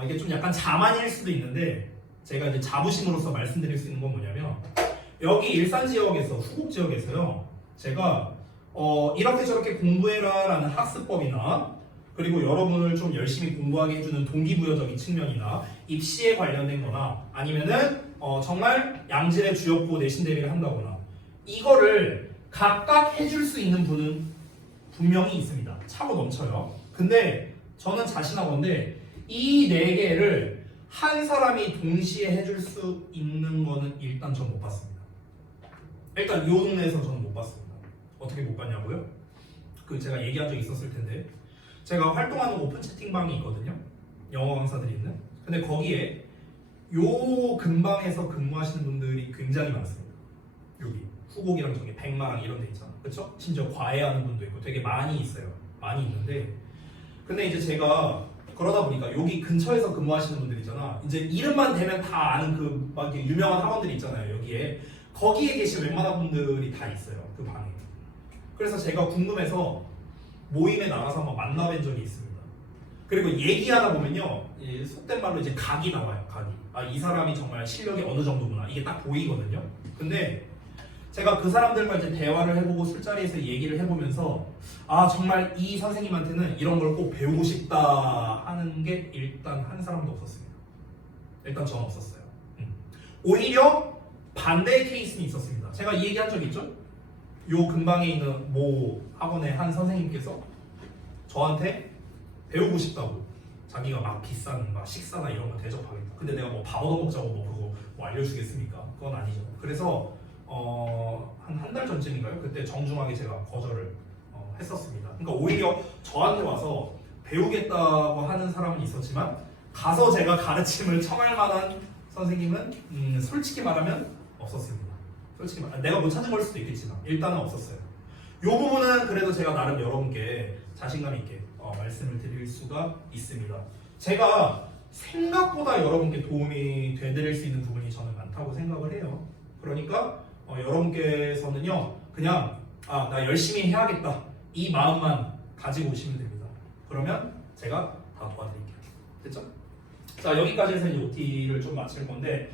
이게 좀 약간 자만일 수도 있는데 제가 이제 자부심으로서 말씀드릴 수 있는 건 뭐냐면 여기 일산 지역에서 후곡 지역에서요 제가 이렇게 저렇게 공부해라라는 학습법이나 그리고 여러분을 좀 열심히 공부하게 해주는 동기부여적인 측면이나 입시에 관련된 거나 아니면은 정말 양질의 주역고 내신 대비를 한다거나 이거를 각각 해줄 수 있는 분은 분명히 있습니다. 차고 넘쳐요. 근데 저는 자신하건데 이 네 개를 한 사람이 동시에 해줄 수 있는 거는 일단 전 못 봤습니다. 일단 이 동네에서 저는 못 봤습니다. 어떻게 못 봤냐고요? 그 제가 얘기한 적이 있었을 텐데 제가 활동하는 오픈 채팅방이 있거든요. 영어 강사들이 있는. 근데 거기에 요 근방에서 근무하시는 분들이 굉장히 많습니다. 여기 후곡이랑 저기 백마랑 이런 데 있잖아. 그쵸? 심지어 과외하는 분도 있고 되게 많이 있어요. 많이 있는데 근데 이제 제가 그러다 보니까 여기 근처에서 근무하시는 분들 있잖아. 이제 이름만 대면 다 아는 그 막 유명한 학원들이 있잖아요. 여기에 거기에 계신 웬만한 분들이 다 있어요. 그 방에. 그래서 제가 궁금해서 모임에 나가서 한번 만나뵌 적이 있습니다. 그리고 얘기하다 보면요, 속된 말로 이제 각이 나와요. 각이. 아, 이 사람이 정말 실력이 어느 정도구나. 이게 딱 보이거든요. 근데 제가 그 사람들과 이제 대화를 해보고 술자리에서 얘기를 해보면서 아 정말 이 선생님한테는 이런 걸 꼭 배우고 싶다 하는 게 일단 한 사람도 없었습니다. 일단 저는 없었어요. 오히려 반대의 케이스는 있었습니다. 제가 이 얘기한 적 있죠? 요 근방에 있는 모 학원의 한 선생님께서 저한테 배우고 싶다고 자기가 막 비싼 막 식사나 이런 거 대접하겠다. 근데 내가 뭐 밥 얻어먹자고 뭐 그거 뭐 알려주겠습니까? 그건 아니죠. 그래서 한 달 전쯤인가요? 그때 정중하게 제가 거절을 했었습니다. 그러니까 오히려 저한테 와서 배우겠다고 하는 사람은 있었지만 가서 제가 가르침을 청할 만한 선생님은 솔직히 말하면 없었습니다. 솔직히 내가 못 찾은 걸 수도 있겠지만 일단은 없었어요. 이 부분은 그래도 제가 나름 여러분께 자신감 있게 말씀을 드릴 수가 있습니다. 제가 생각보다 여러분께 도움이 되드릴 수 있는 부분이 저는 많다고 생각을 해요. 그러니까 여러분께서는요 그냥 나 열심히 해야겠다 이 마음만 가지고 오시면 됩니다. 그러면 제가 다 도와드릴게요. 됐죠? 자 여기까지 해서 이제 OT를 좀 마칠 건데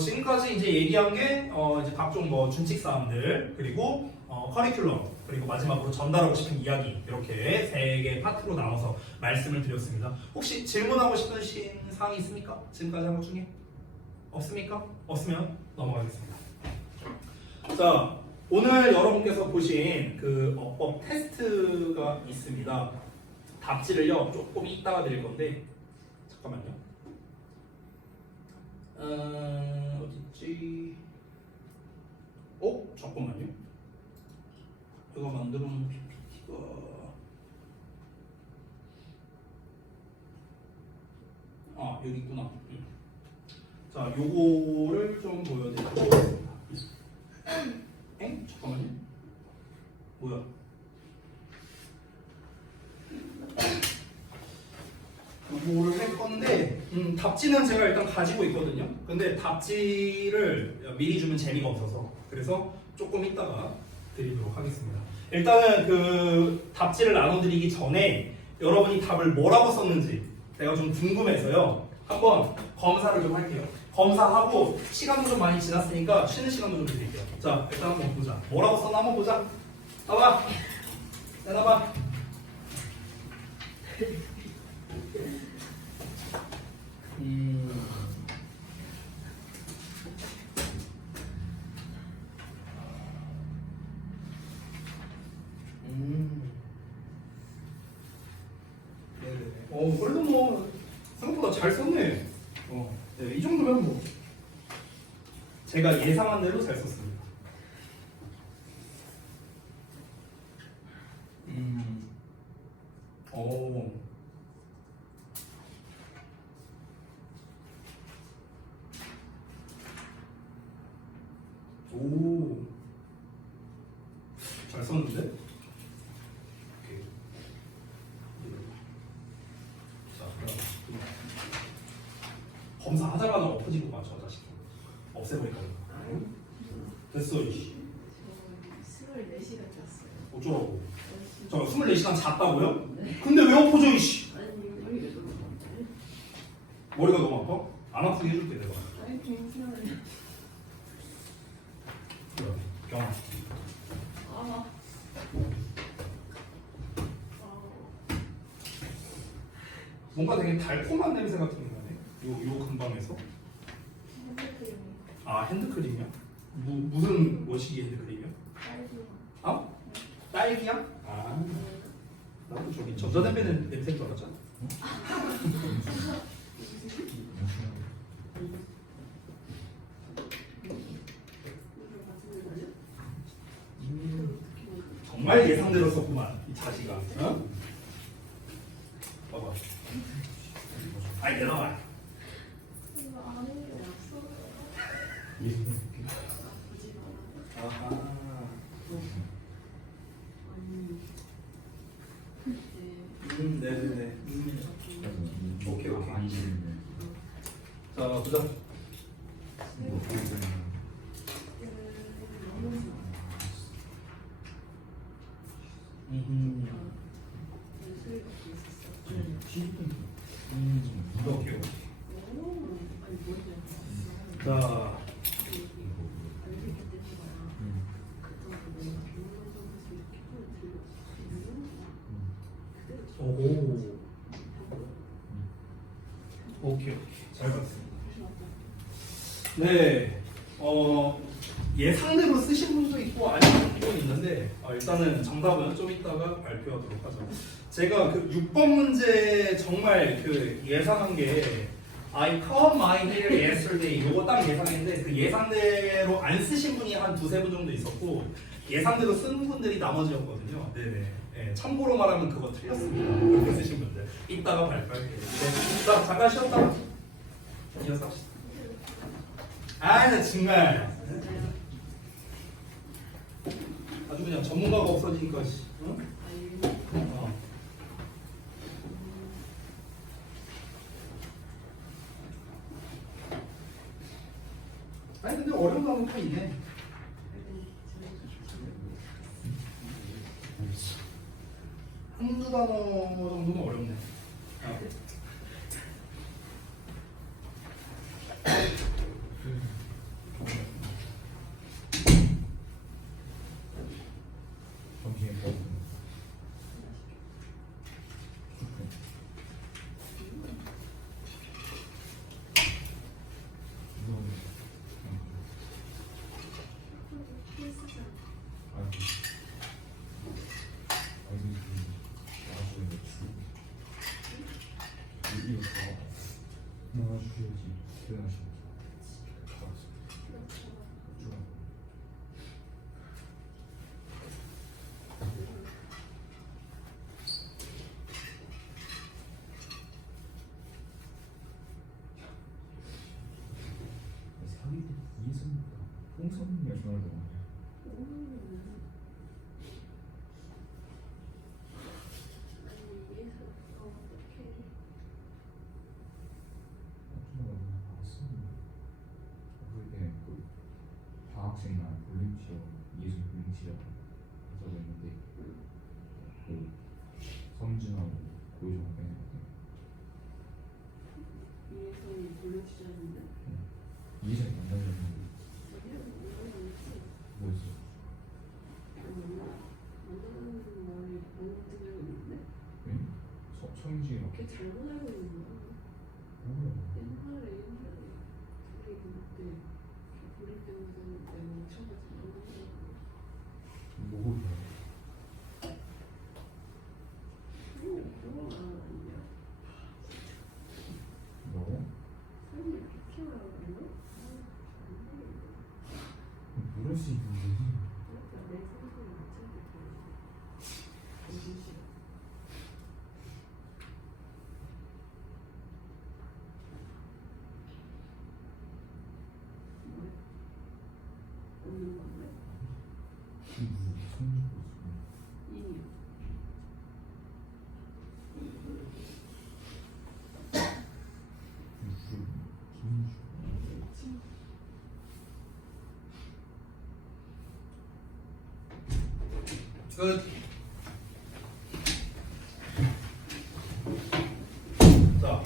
지금까지 이제 얘기한 게 이제 각종 뭐 준칙 사항들 그리고 커리큘럼 그리고 마지막으로 전달하고 싶은 이야기 이렇게 3개 파트로 나눠서 말씀을 드렸습니다. 혹시 질문하고 싶으신 사항이 있습니까? 지금까지 한 것 중에? 없습니까? 없으면 넘어가겠습니다. 자, 오늘 여러분께서 보신 그 어법 테스트가 있습니다. 답지를요 조금 이따가 드릴 건데 잠깐만요. 어딨지? 잠깐만요. 제가 만들어 놓은 PPT가 여기 있구나. 자, 요거를 좀 보여드리도록 하겠습니다. 잠깐만요. 뭐야? 요거를 할 건데 답지는 제가 일단 가지고 있거든요. 근데 답지를 미리 주면 재미가 없어서 그래서 조금 이따가 드리도록 하겠습니다. 일단은 그 답지를 나눠드리기 전에 여러분이 답을 뭐라고 썼는지 제가 좀 궁금해서요. 한번 검사를 좀 할게요. 검사하고 시간도 좀 많이 지났으니까 쉬는 시간도 좀 드릴게요. 자, 일단 한번 보자. 뭐라고 썼나 한번 보자. 나봐. 내놔봐. 네네. 그래도 뭐 생각보다 잘 썼네. 네, 이 정도면 뭐 제가 예상한 대로 잘 썼습니다. 잘 썼는데? 오케이. 자, 그럼 검사하자마자 엎어지고 마, 저 자식. 없애버릴까? 됐어, 이씨. 24시간 잤어요. 어쩌라고? 저 24시간 잤다고요? 근데 왜 엎어져, 이씨? 머리가 너무 아파? 안 아프게 해줄게, 내가. 아니 괜찮아요. 경아. 뭔가 되게 달콤한 냄새 같은 게 나네. 요 근방에서. 핸드크림. 핸드크림이야? 무슨 뭐시기 핸드크림이야? 딸기요. 딸기야? 나도 저기 전자담배 냄새인 줄 알았잖아. 정말 예상대로 썼구만 이 자식아. 봐봐. 아이 내놔봐. 이거 안에 없어. 아하. 네네네. 오케이. 자 보자. 오케이. 자. 오케이. 잘 봤습니다. 네. 예상대로 쓰신 분도 있고 아닌 분도 있는데 일단은 정답은 좀 이따가 발표하도록 하죠. 제가 그 6번 문제 정말 그 예상한 게 I caught my hair yesterday 요거 딱 예상했는데 그 예상대로 안 쓰신 분이 한 두세 분 정도 있었고 예상대로 쓴 분들이 나머지였거든요. 네네. 네, 참고로 말하면 그거 틀렸습니다. 그렇게 쓰신 분들 이따가 발표할게요. 네. 자, 잠깐 쉬었다가 이어서 합시다. 정말 아주 그냥 전문가가 없어지니까 응? 근데 어려운 단어 또 있네. 한두 단어 정도는 어렵네. 선생님이 전화를 넣었네. 그게 그 방학생이나 볼링티어, 예술 볼링티어 하자고 했는데 그 성진하고 고효정 빼냈거든. 이혜선이 불러주셨는데 이해서 만나려 했는데 뭐였어? 만나는 말이 잘못된 적이 있는데 응? 성진이랑 걔 잘못 알고 있는 거야. 옛날에 둘이 그때 불릴 때문에 내가 쳐가지고 뭐고? 그거 아니야? 너? 사람이 이렇게 튀어나와 있나? 모를 수 있는데. 내 생각을 못 찾겠다. 무슨 없는 건데? 성진 이니요. 끝. 자,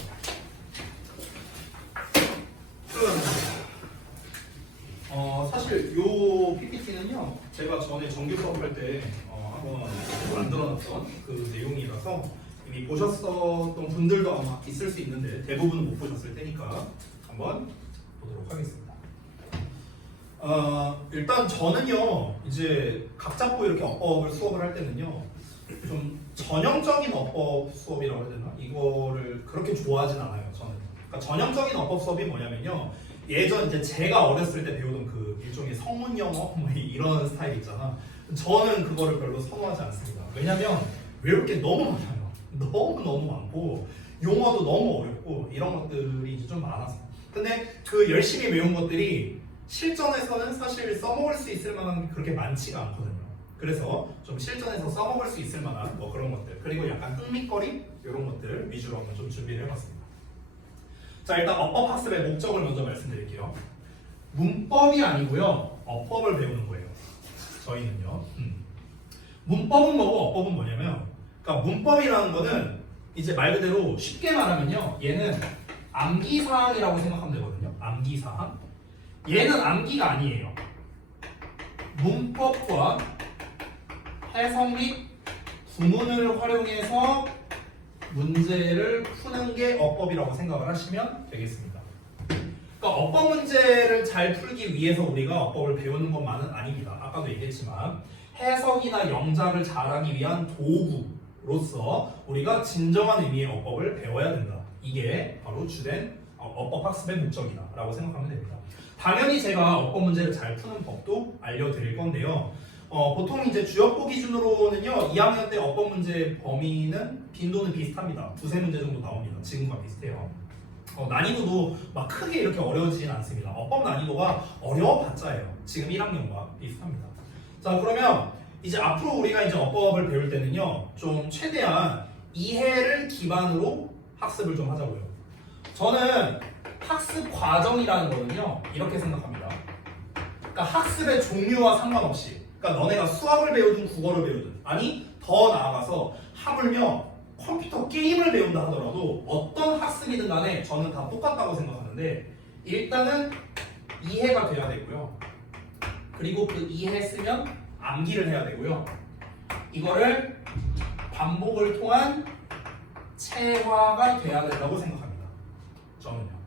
사실 요 PPT는요, 제가 전에 정규 수업할 때 한번 만들어놨던 그 내용이라서 이미 보셨었던 분들도 아마 있을 수 있는데 대부분은 못 보셨을 테니까 한번 보도록 하겠습니다. 일단 저는요, 이제 각 잡고 이렇게 어법을 수업을 할 때는요, 좀 전형적인 어법 수업이라고 해야 되나? 이거를 그렇게 좋아하진 않아요, 저는. 그러니까 전형적인 어법 수업이 뭐냐면요, 예전 이제 제가 어렸을 때 배우던 그 일종의 성문 영어 뭐 이런 스타일 있잖아. 저는 그거를 별로 선호하지 않습니다. 왜냐면 외울 게 너무 많아요. 너무 많고 용어도 너무 어렵고 이런 것들이 이제 좀 많아서. 근데 그 열심히 외운 것들이 실전에서는 사실 써먹을 수 있을 만한 게 그렇게 많지가 않거든요. 그래서 좀 실전에서 써먹을 수 있을 만한 뭐 그런 것들, 그리고 약간 흥미거리 이런 것들 위주로 한번 좀 준비를 해봤습니다. 자, 일단 어법 학습의 목적을 먼저 말씀드릴게요. 문법이 아니고요, 어법을 배우는 거예요. 저희는요. 문법은 뭐고 어법은 뭐냐면, 그러니까 문법이라는 거는 이제 말 그대로 쉽게 말하면요, 얘는 암기사항이라고 생각하면 되거든요. 암기사항. 얘는 암기가 아니에요. 문법과 해석 및 구문을 활용해서 문제를 푸는 게 어법이라고 생각을 하시면 되겠습니다. 그러니까 어법 문제를 잘 풀기 위해서 우리가 어법을 배우는 것만은 아닙니다. 아까도 얘기했지만 해석이나 영작을 잘하기 위한 도구로서 우리가 진정한 의미의 어법을 배워야 된다. 이게 바로 주된 어법 학습의 목적이다라고 생각하면 됩니다. 당연히 제가 어법 문제를 잘 푸는 법도 알려드릴 건데요. 보통 이제 주역보 기준으로는요, 2학년 때 어법 문제 범위는 빈도는 비슷합니다. 두세 문제 정도 나옵니다. 지금과 비슷해요. 난이도도 막 크게 이렇게 어려워지진 않습니다. 어법 난이도가 어려워봤자예요. 지금 1학년과 비슷합니다. 자, 그러면 이제 앞으로 우리가 이제 어법을 배울 때는요, 좀 최대한 이해를 기반으로 학습을 좀 하자고요. 저는 학습 과정이라는 거는요, 이렇게 생각합니다. 그러니까 학습의 종류와 상관없이, 그러니까 너네가 수학을 배우든 국어를 배우든, 아니 더 나아가서 하물며 컴퓨터 게임을 배운다 하더라도 어떤 학습이든 간에 저는 다 똑같다고 생각하는데, 일단은 이해가 돼야 되고요. 그리고 그 이해했으면 암기를 해야 되고요. 이거를 반복을 통한 체화가 돼야 된다고 생각합니다. 저는요.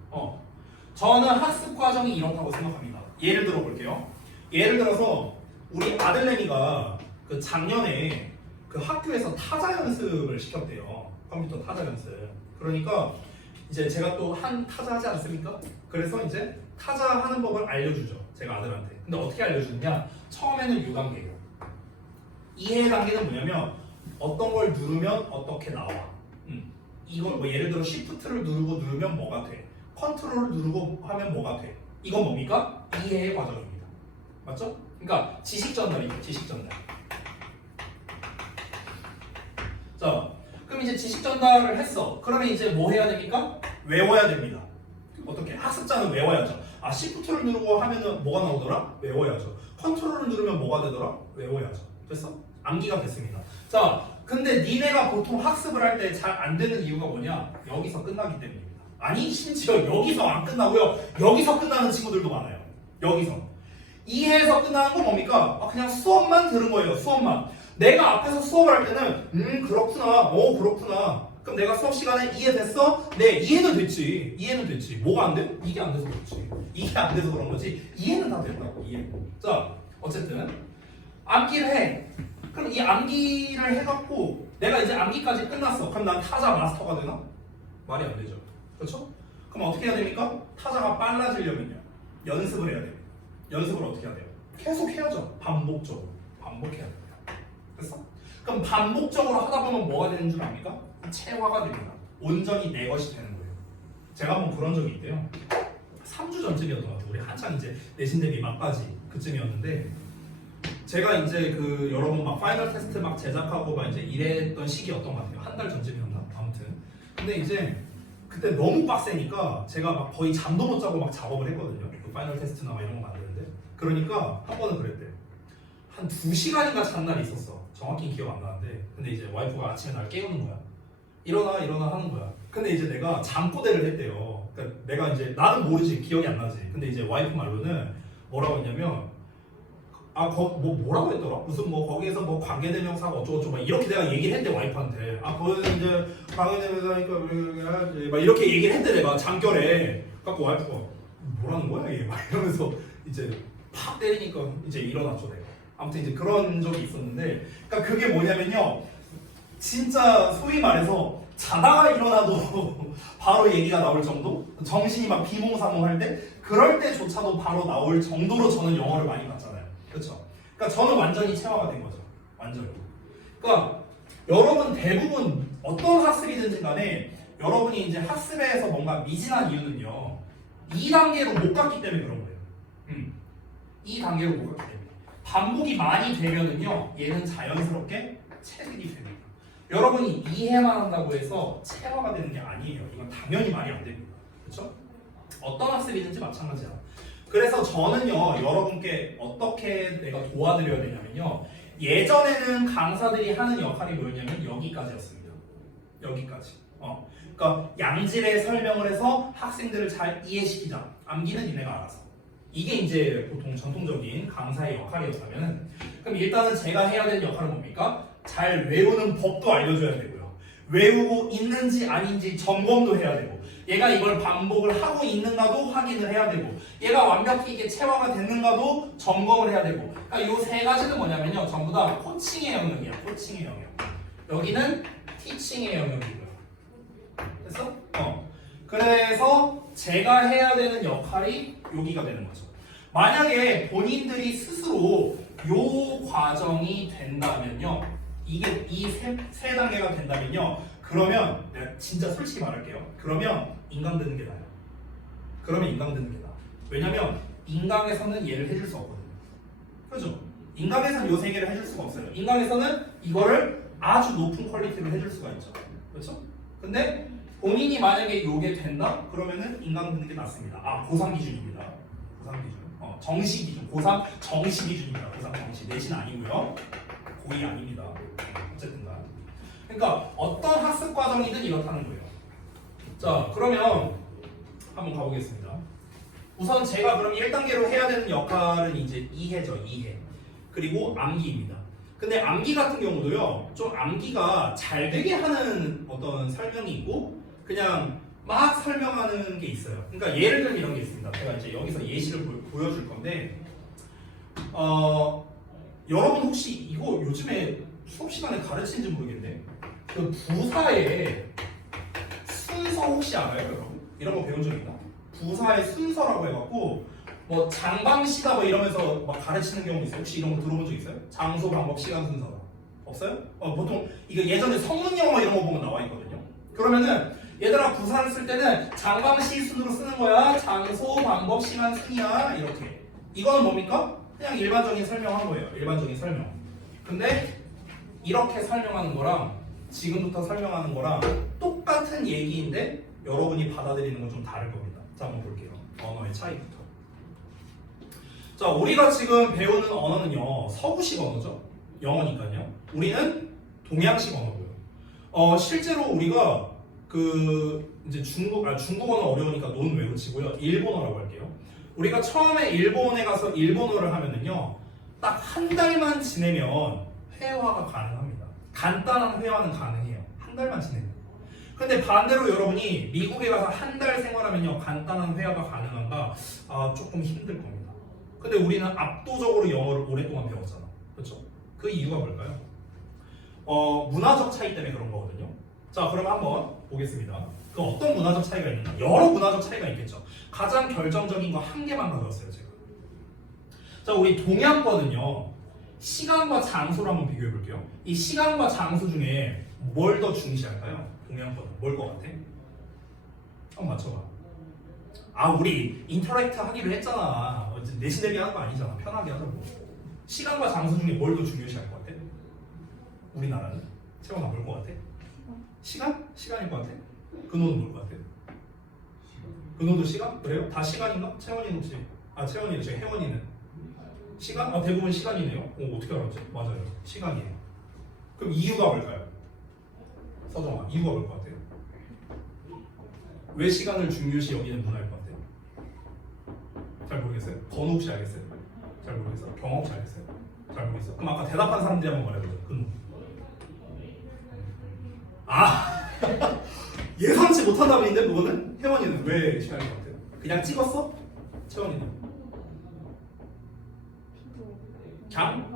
저는 학습 과정이 이렇다고 생각합니다. 예를 들어 볼게요. 예를 들어서 우리 아들내미가 그 작년에 그 학교에서 타자 연습을 시켰대요. 컴퓨터 타자 연습. 그러니까 이제 제가 또 한 타자 하지 않습니까? 그래서 이제 타자 하는 법을 알려주죠. 제가 아들한테. 근데 어떻게 알려주느냐? 처음에는 유단계예요. 이해 단계는 뭐냐면 어떤 걸 누르면 어떻게 나와. 이걸 뭐 예를 들어 Shift를 누르면 뭐가 돼. 컨트롤을 누르고 하면 뭐가 돼. 이건 뭡니까? 이해의 과정입니다. 맞죠? 그러니까 지식 전달이에요. 지식 전달. 자, 그럼 이제 지식 전달을 했어. 그러면 이제 뭐 해야 됩니까? 외워야 됩니다. 어떻게? 학습자는 외워야죠. 아, Shift를 누르고 하면은 뭐가 나오더라? 외워야죠. 컨트롤을 누르면 뭐가 되더라? 외워야죠. 됐어? 암기가 됐습니다. 자, 근데 니네가 보통 학습을 할 때 잘 안 되는 이유가 뭐냐? 여기서 끝나기 때문입니다. 아니, 심지어 여기서 안 끝나고요. 여기서 끝나는 친구들도 많아요. 여기서. 이해해서 끝나는 건 뭡니까? 아, 그냥 수업만 들은 거예요. 수업만. 내가 앞에서 수업을 할 때는 그렇구나. 그렇구나. 그럼 내가 수업 시간에 이해됐어? 네, 이해는 됐지. 이해는 됐지. 뭐가 안 돼? 이게 안 돼서 그렇지. 이게 안 돼서 그런 거지. 이해는 다 됐다고. 이해. 자, 어쨌든 암기를 해. 그럼 이 암기를 해갖고 내가 이제 암기까지 끝났어. 그럼 난 타자 마스터가 되나? 말이 안 되죠. 그렇죠? 그럼 어떻게 해야 됩니까? 타자가 빨라지려면요. 연습을 해야 됩니다. 연습을 어떻게 해야 돼요? 계속 해야죠. 반복적으로. 반복해야 돼요. 됐어? 그럼 반복적으로 하다 보면 뭐가 되는 줄 압니까? 체화가 됩니다. 온전히 내 것이 되는 거예요. 제가 한번 그런 적이 있대요. 3주 전쯤이었던 것 같아요. 우리 한창 이제 내신 대비 막바지 그쯤이었는데 제가 이제 그 여러분 막 파이널 테스트 막 제작하고 막 이제 이랬던 시기였던 것 같아요. 한 달 전쯤이었나? 아무튼. 근데 이제 그때 너무 빡세니까 제가 막 거의 잠도 못 자고 막 작업을 했거든요. 그 파이널 테스트나 막 이런 거 만드는데. 그러니까 한 번은 그랬대. 한 2시간인가 잔 날이 있었어. 정확히 기억 안 나는데. 근데 이제 와이프가 아침에 날 깨우는 거야. 일어나 하는 거야. 근데 이제 내가 잠꼬대를 했대요. 그러니까 내가 이제 나는 모르지. 기억이 안 나지. 근데 이제 와이프 말로는 뭐라고 했냐면 뭐라고 했더라? 무슨 뭐 거기에서 뭐 관계대명사가 어쩌고저쩌고 막 이렇게 내가 얘기를 했는데 와이프한테 거기는 이제 관계대명사니까 막 이렇게 얘기를 했는데 내가 잠결에 갖고 와이프가 뭐라는 거야 얘 막 이러면서 이제 팍 때리니까 이제 일어났죠 내가. 아무튼 이제 그런 적이 있었는데 그러니까 그게 뭐냐면요 진짜 소위 말해서 자다가 일어나도 바로 얘기가 나올 정도? 정신이 막 비몽사몽할 때 그럴 때조차도 바로 나올 정도로 저는 영어를 많이 봤잖아요. 그렇죠? 그러니까 저는 완전히 체화가 된 거죠. 완전히. 그러니까 여러분 대부분 어떤 학습이든지 간에 여러분이 이제 학습에서 뭔가 미진한 이유는요. 2단계로 못 갔기 때문에 그런 거예요. 2단계로 못 갔기 때문에. 반복이 많이 되면은요. 얘는 자연스럽게 체득이 됩니다. 여러분이 이해만 한다고 해서 체화가 되는 게 아니에요. 이건 당연히 말이 안 됩니다. 그렇죠? 어떤 학습이든지 마찬가지야. 그래서 저는요 여러분께 어떻게 내가 도와드려야 되냐면요 예전에는 강사들이 하는 역할이 뭐였냐면 여기까지였습니다. 여기까지. 그러니까 양질의 설명을 해서 학생들을 잘 이해시키자. 암기는 니네가 알아서. 이게 이제 보통 전통적인 강사의 역할이었다면 그럼 일단은 제가 해야 되는 역할은 뭡니까? 잘 외우는 법도 알려줘야 되고요. 외우고 있는지 아닌지 점검도 해야 되고 얘가 이걸 반복을 하고 있는가도 확인을 해야 되고 얘가 완벽히 이게 체화가 됐는가도 점검을 해야 되고 그러니까 이 세 가지는 뭐냐면요 전부 다 코칭의 영역이야. 코칭의 영역. 여기는 티칭의 영역이고요. 됐어? 그래서 제가 해야 되는 역할이 여기가 되는 거죠. 만약에 본인들이 스스로 요 과정이 된다면요 이게 이 세 단계가 된다면요 그러면 내가 진짜 솔직히 말할게요. 그러면 인강 듣는 게 나아요. 그러면 인강 듣는 게 나아. 왜냐면 인강에서는 얘를 해줄 수 없거든요. 그렇죠? 인강에서는 요 세 개를 해줄 수가 없어요. 인강에서는 이거를 아주 높은 퀄리티로 해줄 수가 있죠. 그렇죠? 근데 본인이 만약에 요게 된다? 그러면은 인강 듣는 게 낫습니다. 고3 기준입니다. 고3 기준. 정시 기준. 고3 정시 기준입니다. 고3 정시. 내신 아니고요. 고2 아닙니다. 어쨌든 간. 그러니까 어떤 학습 과정이든 이렇다는 거예요. 자, 그러면 한번 가보겠습니다. 우선 제가 그럼 1단계로 해야 되는 역할은 이제 이해죠, 이해. 그리고 암기입니다. 근데 암기 같은 경우도요, 좀 암기가 잘 되게 하는 어떤 설명이 있고, 그냥 막 설명하는 게 있어요. 그러니까 예를 들면 이런 게 있습니다. 제가 이제 여기서 예시를 보여줄 건데, 여러분 혹시 이거 요즘에 수업 시간에 가르치는지 모르겠는데, 그 부사의 순서 혹시 알아요, 여러분? 이런 거 배운 적 있나? 부사의 순서라고 해갖고 뭐 장방시다 뭐 이러면서 막 가르치는 경우 있어요. 혹시 이런 거 들어본 적 있어요? 장소, 방법, 시간 순서다. 없어요? 보통 이거 예전에 성문 영어 이런 거 보면 나와 있거든요. 그러면은 얘들아 부사를 쓸 때는 장방시 순으로 쓰는 거야. 장소, 방법, 시간 순이야. 이렇게. 이거는 뭡니까? 그냥 일반적인 설명한 거예요. 일반적인 설명. 근데 이렇게 설명하는 거랑 지금부터 설명하는 거랑 똑같은 얘기인데 여러분이 받아들이는 건 좀 다를 겁니다. 자, 한번 볼게요. 언어의 차이부터. 자, 우리가 지금 배우는 언어는요, 서구식 언어죠. 영어니까요. 우리는 동양식 언어고요. 실제로 우리가 이제 중국어는 어려우니까 논 외우치고요. 일본어라고 할게요. 우리가 처음에 일본에 가서 일본어를 하면은요, 딱 한 달만 지내면 회화가 가능합니다. 간단한 회화는 가능해요. 한 달만 지내면. 근데 반대로 여러분이 미국에 가서 한 달 생활하면요, 간단한 회화가 가능한가? 조금 힘들 겁니다. 근데 우리는 압도적으로 영어를 오랫동안 배웠잖아. 그렇죠? 그 이유가 뭘까요? 문화적 차이 때문에 그런 거거든요. 자, 그럼 한번 보겠습니다. 그 어떤 문화적 차이가 있는가? 여러 문화적 차이가 있겠죠. 가장 결정적인 거 한 개만 가져왔어요, 제가. 자, 우리 동양권은요, 시간과 장소를 한번 비교해 볼게요. 이 시간과 장소 중에 뭘 더 중시할까요? 동양권은 뭘 것 같아? 한번 맞춰봐. 우리 인터랙트 하기로 했잖아. 내신 대비 하는 거 아니잖아. 편하게 하자고. 시간과 장소 중에 뭘 더 중요시할 것 같아? 우리나라는? 채원아, 뭘 것 같아? 시간? 시간일 것 같아? 근호는 뭘 것 같아? 근호도 시간? 그래요? 다 시간인가? 채원이는 혹시? 채원이는 저희 혜원이는? 시간? 대부분 시간이네요. 어떻게 알았지? 맞아요. 시간이에요. 그럼 이유가 뭘까요? 서정아, 이유가 뭘 것 같아요? 왜 시간을 중요시 여기는 문화일 것 같아요? 잘 모르겠어요? 건우 혹시 알겠어요? 잘 모르겠어요? 경호 혹시 알겠어요? 잘 모르겠어요? 그럼 아까 대답한 사람들이 한번 말해보세요. 근우. 예상치 못한 답인데 그거는? 혜원이는 왜 시간일 것 같아요? 그냥 찍었어? 채원이는? 장?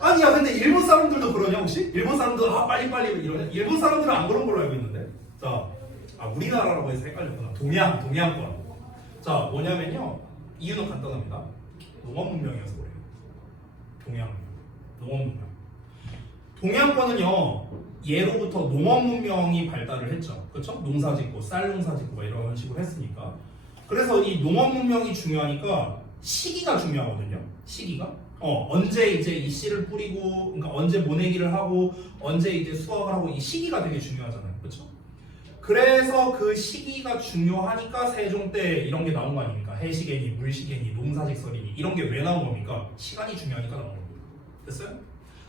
아니야, 근데 일본 사람들도 그러냐 혹시? 일본 사람도 빨리빨리 이러냐? 일본 사람들은 안 그런 걸로 알고 있는데. 자, 우리나라라고 해서 헷갈렸구나. 동양권. 자, 뭐냐면요, 이유는 간단합니다. 농업 문명이어서 그래요. 농업 문명. 동양권은요, 예로부터 농업 문명이 발달을 했죠. 그렇죠? 농사짓고 쌀 농사짓고 이런 식으로 했으니까. 그래서 이 농업 문명이 중요하니까 시기가 중요하거든요. 시기가. 언제 이제 이 씨를 뿌리고, 그러니까 언제 모내기를 하고, 언제 이제 수확을 하고, 이 시기가 되게 중요하잖아요. 그렇죠? 그래서 그 시기가 중요하니까 세종 때 이런 게 나온 거 아닙니까? 해시계니, 물시계니, 농사직설이니 이런 게 왜 나온 겁니까? 시간이 중요하니까 나온 겁니다. 됐어요?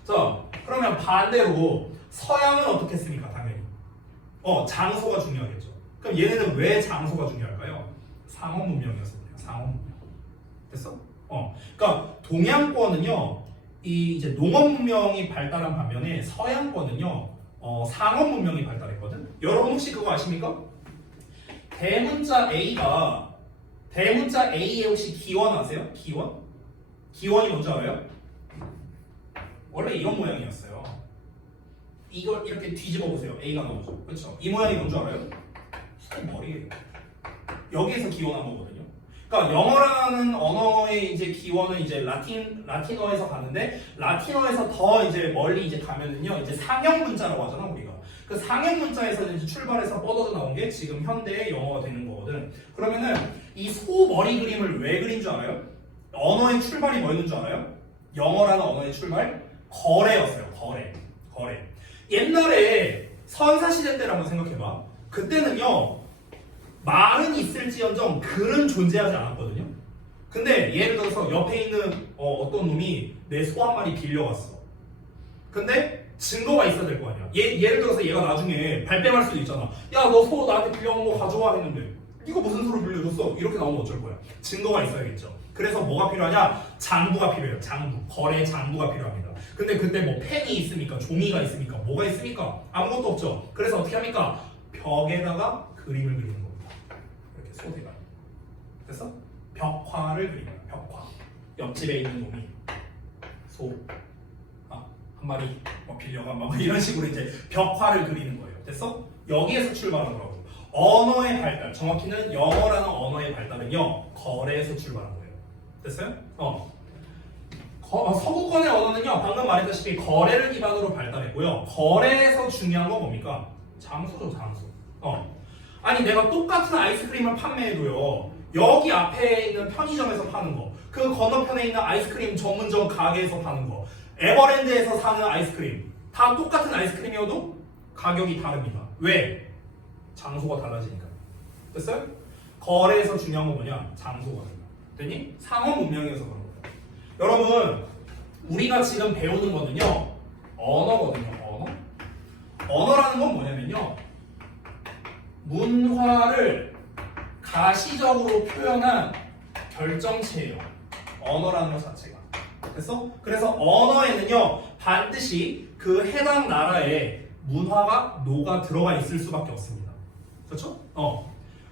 자, 그러면 반대로 서양은 어떻게 했습니까? 당연히. 장소가 중요하겠죠. 그럼 얘네는 왜 장소가 중요할까요? 상업 문명이었어요. 상업 문명. 됐어? 그러니까 동양권은요, 이제 농업 문명이 발달한 반면에 서양권은요, 상업 문명이 발달했거든. 여러분 혹시 그거 아십니까? 대문자 A에 혹시 기원 아세요? 기원이 뭔지 알아요? 원래 이런 모양이었어요. 이걸 이렇게 뒤집어 보세요. A가 나오죠. 그렇죠? 이 모양이 뭔지 알아요? 머리예요. 여기에서 기원한 거거든요. 그러니까 영어라는 언어의 이제 기원은 이제 라틴어에서 가는데, 라틴어에서 더 이제 멀리 이제 가면은요, 이제 상형 문자라고 하잖아, 우리가. 그 상형 문자에서 이제 출발해서 뻗어져 나온 게 지금 현대의 영어가 되는 거거든. 그러면은 이 소 머리 그림을 왜 그린 줄 알아요? 언어의 출발이 뭐였는 줄 알아요? 영어라는 언어의 출발? 거래였어요. 거래. 옛날에 선사시대 때를 한번 생각해봐. 그때는요, 말은 있을지언정 글은 존재하지 않았거든요. 근데 예를 들어서 옆에 있는 어떤 놈이 내 소 한 마리 빌려갔어. 근데 증거가 있어야 될 거 아니야. 예를 들어서 얘가 나중에 발뺌할 수도 있잖아. 야, 너 소 나한테 빌려간 거 가져와 했는데 이거 무슨 소로 빌려줬어? 이렇게 나오면 어쩔 거야. 증거가 있어야겠죠. 그래서 뭐가 필요하냐? 장부가 필요해요. 거래 장부가 필요합니다. 근데 그때 뭐 펜이 있습니까? 종이가 있습니까? 뭐가 있습니까? 아무것도 없죠. 그래서 어떻게 합니까? 벽에다가 그림을 그리는 겁니다. 이렇게 소대가. 그래서 벽화를 그립니다. 벽화. 옆집에 있는 놈이 소 한 마리 빌려가 막 이런 식으로 이제 벽화를 그리는 거예요. 됐어? 여기에서 출발하더라고. 언어의 발달, 정확히는 영어라는 언어의 발달은요, 거래에서 출발한 거예요. 됐어요? 서구권의 언어는요, 방금 말했다시피 거래를 기반으로 발달했고요. 거래에서 중요한 건 뭡니까? 장소죠, 장소. 아니 내가 똑같은 아이스크림을 판매해도요, 여기 앞에 있는 편의점에서 파는 거, 그 건너편에 있는 아이스크림 전문점 가게에서 파는 거, 에버랜드에서 사는 아이스크림 다 똑같은 아이스크림이어도 가격이 다릅니다. 왜? 장소가 달라지니까. 됐어요? 거래에서 중요한 건 뭐냐? 장소가 됐니? 상호 문명에서 그런 거예요. 여러분, 우리가 지금 배우는 거는요, 언어거든요. 언어라는 건 뭐냐면요, 문화를 가시적으로 표현한 결정체예요. 언어라는 것 자체가. 됐어? 그래서 언어에는요, 반드시 그 해당 나라의 문화가 녹아 들어가 있을 수밖에 없습니다. 그렇죠?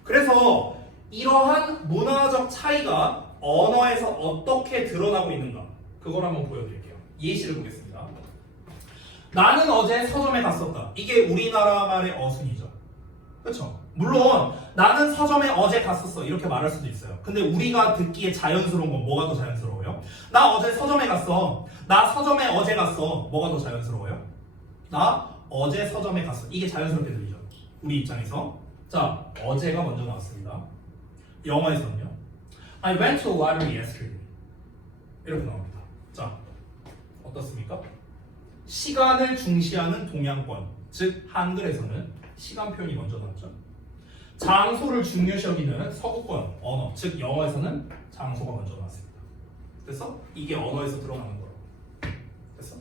그래서 이러한 문화적 차이가 언어에서 어떻게 드러나고 있는가, 그걸 한번 보여드릴게요. 예시를 보겠습니다. 나는 어제 서점에 갔었다. 이게 우리나라 말의 어순이죠. 그렇죠? 물론 나는 서점에 어제 갔었어 이렇게 말할 수도 있어요. 근데 우리가 듣기에 자연스러운 건 뭐가 더 자연스러워요? 나 어제 서점에 갔어. 나 서점에 어제 갔어. 뭐가 더 자연스러워요? 나 어제 서점에 갔어. 이게 자연스럽게 들리죠. 우리 입장에서. 자, 어제가 먼저 나왔습니다. 영어에서는요, I went to a library yesterday. 이렇게 나옵니다. 자, 어떻습니까? 시간을 중시하는 동양권, 즉 한글에서는 시간 표현이 먼저 나왔죠. 장소를 중요시 여기는 서구권, 언어, 즉 영어에서는 장소가 먼저 나왔습니다. 됐어? 이게 언어에서 드러나는 거라고. 됐어?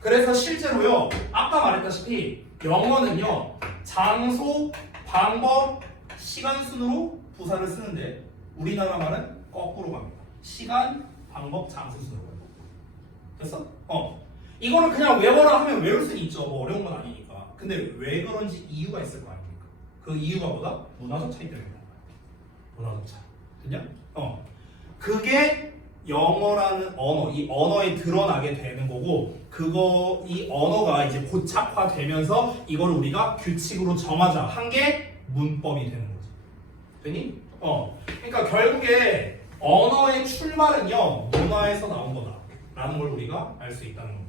그래서 실제로요, 아까 말했다시피 영어는요, 장소, 방법, 시간 순으로 부사를 쓰는데 우리나라 말은 거꾸로 갑니다. 시간, 방법, 장소 순으로 가요. 됐어? 이거를 그냥 외워라 하면 외울 수는 있죠. 뭐 어려운 건 아니니까. 근데 왜 그런지 이유가 있을 거 아닙니까? 그 이유가 뭐다? 문화적 차이 때문에. 문화적 차이. 됐냐? 그게 영어라는 언어, 이 언어에 드러나게 되는 거고, 이 언어가 이제 고착화되면서 이걸 우리가 규칙으로 정하자 한 게 문법이 되는 거지. 되니? 그러니까 결국에 언어의 출발은요, 문화에서 나온 거다라는 걸 우리가 알 수 있다는 겁니다.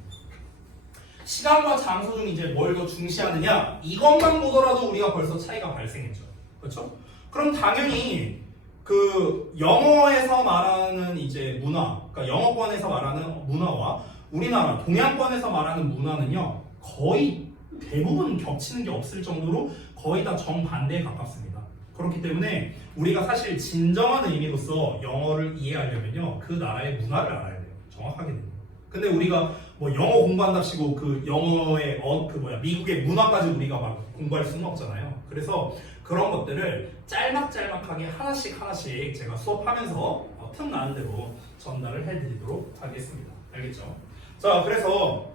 시간과 장소 중 이제 뭘 더 중시하느냐, 이것만 보더라도 우리가 벌써 차이가 발생했죠. 그렇죠? 그럼 당연히 그 영어에서 말하는 이제 문화, 그러니까 영어권에서 말하는 문화와 우리나라 동양권에서 말하는 문화는요, 거의 대부분 겹치는 게 없을 정도로 거의 다 정반대에 가깝습니다. 그렇기 때문에 우리가 사실 진정한 의미로서 영어를 이해하려면요, 그 나라의 문화를 알아야 돼요. 정확하게 돼요. 근데 우리가 뭐 영어 공부한답시고 그 영어의 미국의 문화까지 우리가 막 공부할 수는 없잖아요. 그래서 그런 것들을 짤막짤막하게 하나씩 제가 수업하면서 틈나는 대로 전달을 해드리도록 하겠습니다. 알겠죠? 자, 그래서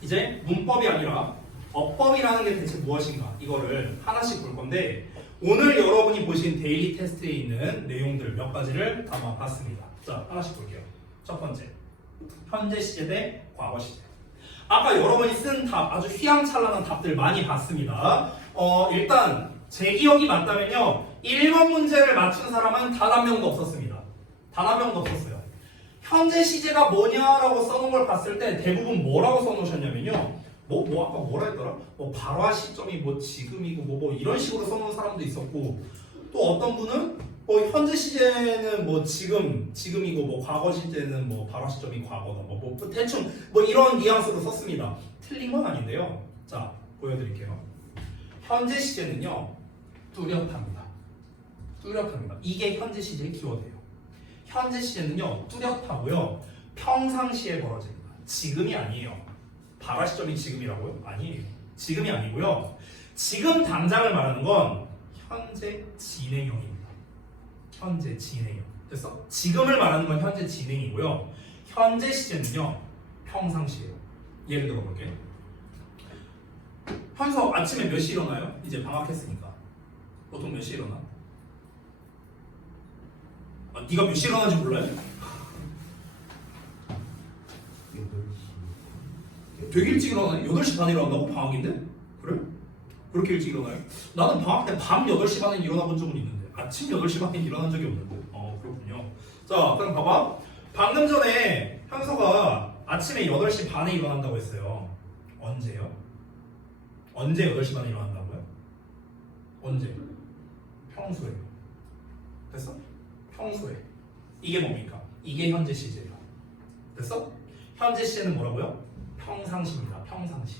이제 문법이 아니라 어법이라는 게 대체 무엇인가, 이거를 하나씩 볼 건데, 오늘 여러분이 보신 데일리 테스트에 있는 내용들 몇 가지를 담아봤습니다. 자, 하나씩 볼게요. 첫 번째, 현재 시제 대 과거 시제. 아까 여러분이 쓴 답, 아주 휘황찬란한 답들 많이 봤습니다. 일단 제 기억이 맞다면요, 1번 문제를 맞춘 사람은 단 한 명도 없었습니다. 단 한 명도 없었어요. 현재 시제가 뭐냐라고 써놓은 걸 봤을 때 대부분 뭐라고 써놓으셨냐면요, 아까 뭐라 했더라? 발화 시점이 지금이고 뭐 이런 식으로 써놓은 사람도 있었고, 또 어떤 분은 현재 시제는 지금이고 과거 시제는 발화 시점이 과거다. 대충 이런 뉘앙스로 썼습니다. 틀린 건 아닌데요. 자, 보여드릴게요. 현재 시제는요, 뚜렷합니다. 이게 현재 시제의 키워드예요. 현재 시제는요, 뚜렷하고요, 평상시에 벌어집니다. 지금이 아니에요. 발화 시점이 지금이라고요? 아니에요. 지금이 아니고요. 지금 당장을 말하는 건 현재 진행형입니다. 현재 진행형. 됐어? 지금을 말하는 건 현재 진행이고요. 현재 시제는요, 평상시예요. 예를 들어 볼게요. 현석 아침에 몇 시에 일어나요? 이제 방학했으니까. 보통 몇 시에 일어나? 네가 몇 시에 일어나는지 몰라요? 8시. 되게 일찍 일어나네? 8시 반에 일어난다고? 방학인데? 그래? 그렇게 일찍 일어나요? 나는 방학 때 밤 8시 반에 일어나 본 적은 있는데 아침 8시 반에 일어난 적이 없는데. 그렇군요. 자, 그럼 봐봐. 방금 전에 현서가 아침에 8시 반에 일어난다고 했어요. 언제요? 언제 8시 반에 일어난다고요? 언제? 평소에. 됐어? 평소에. 이게 뭡니까? 이게 현재 시제예요. 됐어? 현재 시제는 뭐라고요? 평상시입니다. 평상시.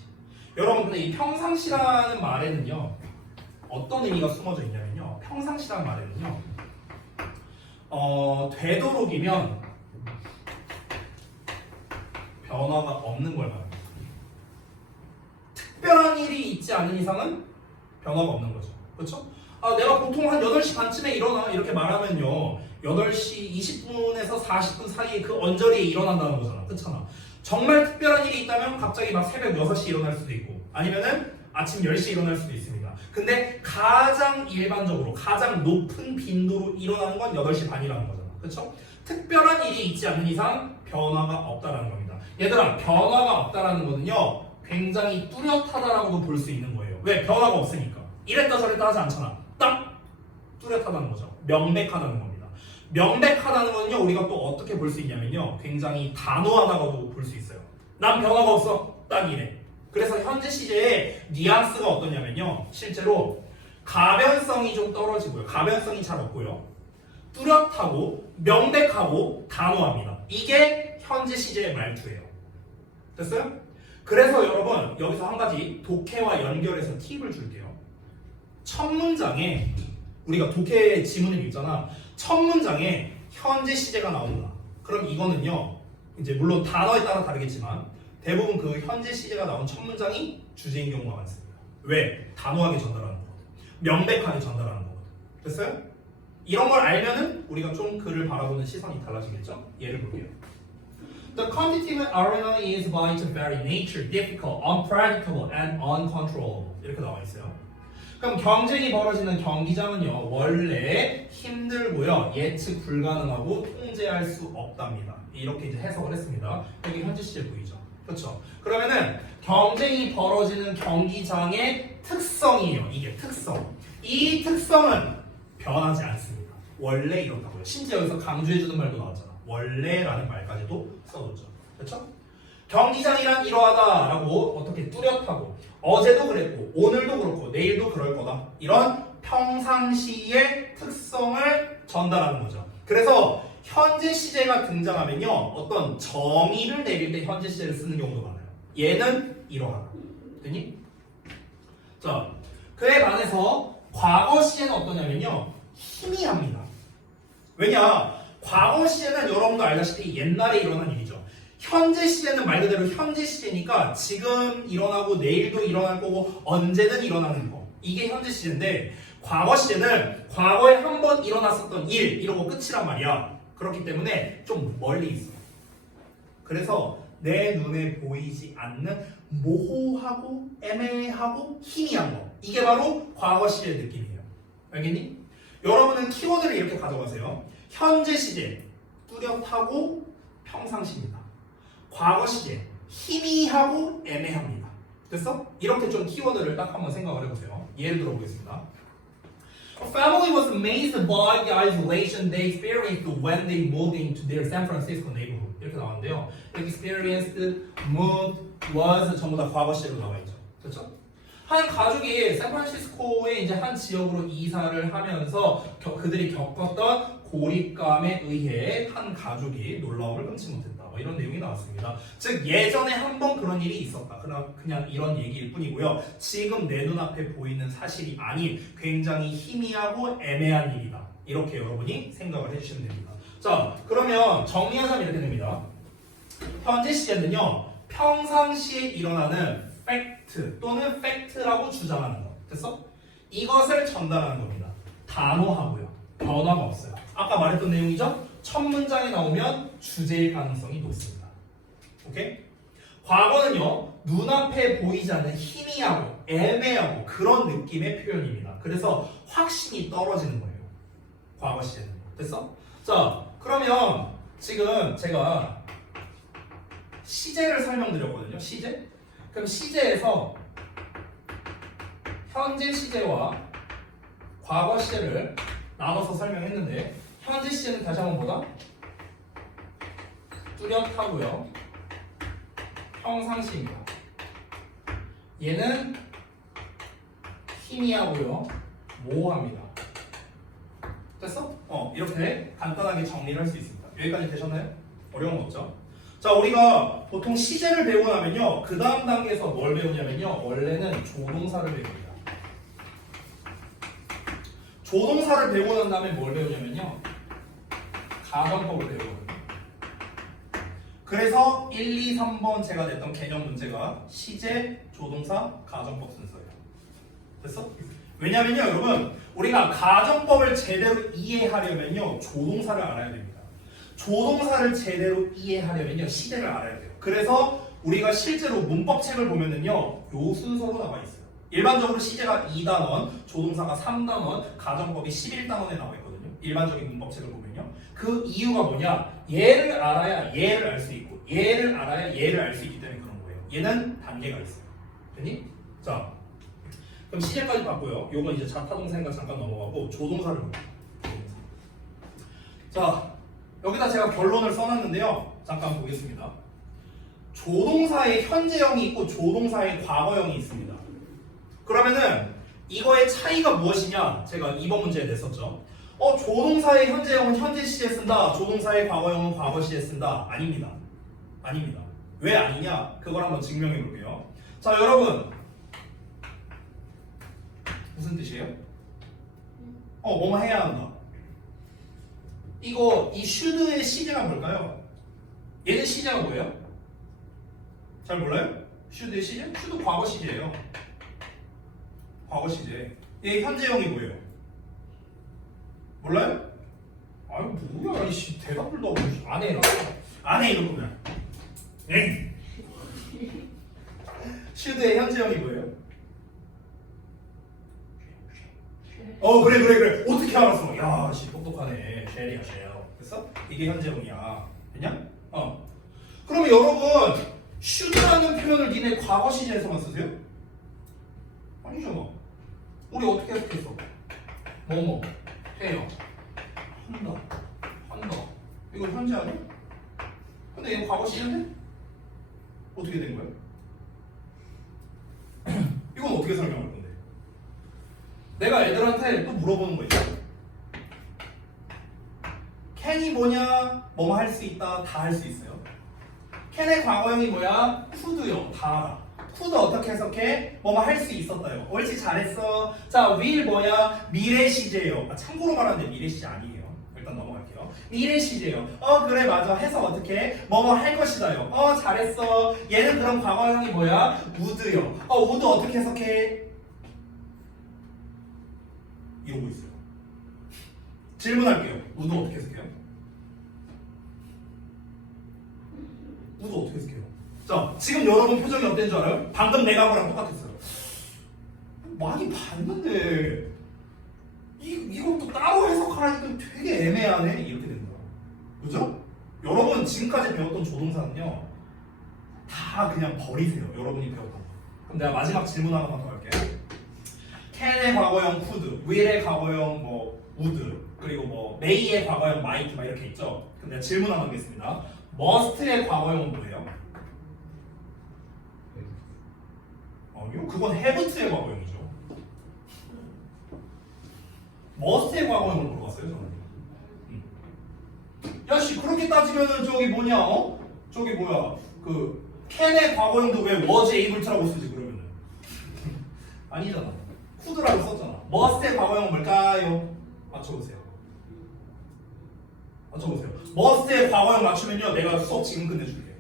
여러분 근데 이 평상시라는 말에는요 어떤 의미가 숨어져 있냐면요 평상시라는 말에는요 되도록이면 변화가 없는 걸 말합니다. 특별한 일이 있지 않은 이상은 변화가 없는 거죠. 그렇죠? 내가 보통 한 8시 반쯤에 일어나 이렇게 말하면요 8시 20분에서 40분 사이에 그 언저리에 일어난다는 거잖아. 그렇잖아. 정말 특별한 일이 있다면 갑자기 막 새벽 6시에 일어날 수도 있고 아니면은 아침 10시에 일어날 수도 있습니다. 근데 가장 일반적으로 가장 높은 빈도로 일어나는 건 8시 반이라는 거잖아. 그렇죠? 특별한 일이 있지 않는 이상 변화가 없다라는 겁니다. 얘들아 변화가 없다라는 거는요 굉장히 뚜렷하다라고도 볼 수 있는 거예요. 왜? 변화가 없으니까. 이랬다 저랬다 하지 않잖아. 딱 뚜렷하다는 거죠. 명백하다는 겁니다. 명백하다는 거는요 우리가 또 어떻게 볼 수 있냐면요 굉장히 단호하다고도 볼 수 있어요. 난 변화가 없어. 딱 이래. 그래서 현재 시제의 뉘앙스가 어떠냐면요 실제로 가변성이 좀 떨어지고요. 가변성이 잘 없고요. 뚜렷하고 명백하고 단호합니다. 이게 현재 시제의 말투예요. 됐어요? 그래서 여러분 여기서 한 가지 독해와 연결해서 팁을 줄게요. 첫 문장에 우리가 독해 지문을 읽잖아. 첫 문장에 현재 시제가 나온다. 그럼 이거는요 이제 물론 단어에 따라 다르겠지만 대부분 그 현재 시제가 나온 첫 문장이 주제인 경우가 많습니다. 왜? 단호하게 전달하는 거거든. 명백하게 전달하는 거거든. 됐어요? 이런 걸 알면은 우리가 좀 글을 바라보는 시선이 달라지겠죠? 예를 볼게요. The quantitative arena is by its very nature difficult, unpredictable, and uncontrollable. 이렇게 나와 있어요. 그럼 경쟁이 벌어지는 경기장은요 원래 힘들고요 예측 불가능하고 통제할 수 없답니다. 이렇게 이제 해석을 했습니다. 여기 현재 시제 보이죠? 그렇죠? 그러면은 경쟁이 벌어지는 경기장의 특성이에요. 이게 특성. 이 특성은 변하지 않습니다. 원래 이렇다고요. 심지어 여기서 강조해주는 말도 나왔잖아. 원래라는 말까지도 써뒀죠. 그렇죠? 경기장이란 이러하다라고 어떻게 뚜렷하고 어제도 그랬고 오늘도 그렇고 내일도 그럴 거다. 이런 평상시의 특성을 전달하는 거죠. 그래서 현재 시제가 등장하면요 어떤 정의를 내릴 때 현재 시제를 쓰는 경우도 많아요. 얘는 이러하다. 됐니? 자, 그에 반해서 과거 시제는 어떠냐면요 희미합니다. 왜냐? 과거 시제는 여러분도 알다시피 옛날에 일어난 일이죠. 현재 시제는 말 그대로 현재 시제니까 지금 일어나고 내일도 일어날 거고 언제든 일어나는 거. 이게 현재 시제인데 과거 시제는 과거에 한 번 일어났었던 일 이러고 끝이란 말이야. 그렇기 때문에 좀 멀리 있어. 그래서 내 눈에 보이지 않는 모호하고 애매하고 희미한 거. 이게 바로 과거 시제의 느낌이에요. 알겠니? 여러분은 키워드를 이렇게 가져가세요. 현재 시제 뚜렷하고 평상시입니다. 과거 시제 희미하고 애매합니다. 됐어? 이렇게 좀 키워드를 딱 한번 생각을 해보세요. 예를 들어보겠습니다. A family was amazed by the isolation they experienced when they moved into their San Francisco neighborhood. 이렇게 나왔는데요. experienced, moved, was 전부 다 과거 시제로 나와 있죠. 그렇죠? 한 가족이 샌프란시스코의 이제 한 지역으로 이사를 하면서 그들이 겪었던 고립감에 의해 한 가족이 놀라움을 금치 못했다. 뭐 이런 내용이 나왔습니다. 즉 예전에 한 번 그런 일이 있었다. 그냥 이런 얘기일 뿐이고요. 지금 내 눈앞에 보이는 사실이 아닌 굉장히 희미하고 애매한 일이다. 이렇게 여러분이 생각을 해주시면 됩니다. 자, 그러면 정리하자면 이렇게 됩니다. 현재 시제는요. 평상시에 일어나는 팩트 또는 팩트라고 주장하는 것. 됐어? 이것을 전달하는 겁니다. 단호하고요. 변화가 없어요. 아까 말했던 내용이죠? 첫 문장에 나오면 주제일 가능성이 높습니다. 오케이? 과거는요. 눈앞에 보이지 않는 희미하고 애매하고 그런 느낌의 표현입니다. 그래서 확신이 떨어지는 거예요. 과거 시제는. 됐어? 자, 그러면 지금 제가 시제를 설명드렸거든요. 시제? 그럼 시제에서 현재 시제와 과거 시제를 나눠서 설명했는데 현재 시제는 다시 한번 보다 뚜렷하고요. 평상시입니다. 얘는 희미하고요. 모호합니다. 됐어? 이렇게 간단하게 정리를 할 수 있습니다. 여기까지 되셨나요? 어려운 거 없죠? 자, 우리가 보통 시제를 배우고 나면요, 그 다음 단계에서 뭘 배우냐면요, 원래는 조동사를 배웁니다. 조동사를 배우고 난 다음에 뭘 배우냐면요, 가정법을 배우거든요. 그래서 1, 2, 3번 제가 냈던 개념 문제가 시제, 조동사, 가정법 순서예요. 됐어? 왜냐면요, 여러분, 우리가 가정법을 제대로 이해하려면요, 조동사를 알아야 됩니다. 조동사를 제대로 이해하려면요, 시제를 알아야 돼요. 그래서 우리가 실제로 문법책을 보면은요, 요 순서로 나와 있어요. 일반적으로 시제가 2단원, 조동사가 3단원, 가정법이 11단원에 나와 있거든요. 일반적인 문법책을 보면요. 그 이유가 뭐냐? 얘를 알아야 얘를 알 수 있고, 얘를 알아야 얘를 알 수 있기 때문에 그런 거예요. 얘는 단계가 있어요. 됐니? 자, 그럼 시제까지 봤고요. 요건 이제 자타동사인가 잠깐 넘어가고 조동사를 볼게요. 자, 여기다 제가 결론을 써놨는데요. 잠깐 보겠습니다. 조동사의 현재형이 있고 조동사의 과거형이 있습니다. 그러면은 이거의 차이가 무엇이냐? 제가 2번 문제에 냈었죠. 조동사의 현재형은 현재 시제에 쓴다. 조동사의 과거형은 과거 시제에 쓴다. 아닙니다. 아닙니다. 왜 아니냐? 그걸 한번 증명해 볼게요. 자, 여러분. 무슨 뜻이에요? 뭐뭐 해야 한다. 이 should의 시제가 뭘까요? 얘는 시제가 뭐예요? 잘 몰라요? should의 시제? should 과거 시제예요. 과거 시제. 얘 현재형이 뭐예요? 몰라요? 아유 뭐야 이씨 대답을 너무 안 해. 안 해 이럴 거면. 에이. should의 현재형이 뭐예요? 그래. 어떻게 알았어? 야, 씨 똑똑하네. 쉘이야, 쉘. 됐어? 이게 현재형이야. 됐냐? 그러면 여러분, should라는 표현을 니네 과거 시제에서만 쓰세요? 아니잖아. 우리 어떻게 해석했어? 뭐뭐, 해요, 한다. 이거 현재 아니야? 근데 이거 과거 시제인데? 어떻게 된 거야? 이건 어떻게 설명할 건데? 내가 애들한테 또 물어보는 거 있어. can이 뭐냐? 뭐뭐 할 수 있다. 다 할 수 있어요. can의 과거형이 뭐야? could요. 다 알아. could 어떻게 해석해? 뭐뭐 할 수 있었다요. 옳지 잘했어. 자, will 뭐야? 미래 시제예요. 참고로 말하는데 미래 시제 아니에요. 일단 넘어갈게요. 미래 시제예요. 그래 맞아. 해석 어떻게 해? 뭐뭐 할 것이다요. 잘했어. 얘는 그럼 과거형이 뭐야? would요. would 어떻게 해석해? 이러고 있어요. 질문할게요. 우도 어떻게 해석해요? 우도 어떻게 해석해요? 자, 지금 여러분 표정이 어땠는 줄 알아요? 방금 내가 거랑 똑같았어요. 많이 봤는데 이것도 따로 해석하라니까 되게 애매하네. 이렇게 되는 거야. 그죠? 여러분 지금까지 배웠던 조동사는요 다 그냥 버리세요. 여러분이 배웠던 거. 그럼 내가 마지막 질문 하나만 더 할게요. can의 과거형 could, will의 과거형 would, 그리고 may의 과거형 might 막 이렇게 있죠. 그럼 내가 질문 하나 하겠습니다. must의 과거형은 뭐예요? 아니요, 그건 have의 과거형이죠. must의 과거형을 물어봤어요, 저는. 야씨, 그렇게 따지면은 저기 뭐냐, 저기 뭐야, can의 과거형도 왜 was able라고 쓰지 그러면은? 아니잖아. could라고 썼잖아. must의 과거형은 뭘까요? 맞춰보세요. must의 과거형 맞추면요 내가 수업 지금 끝내줄게.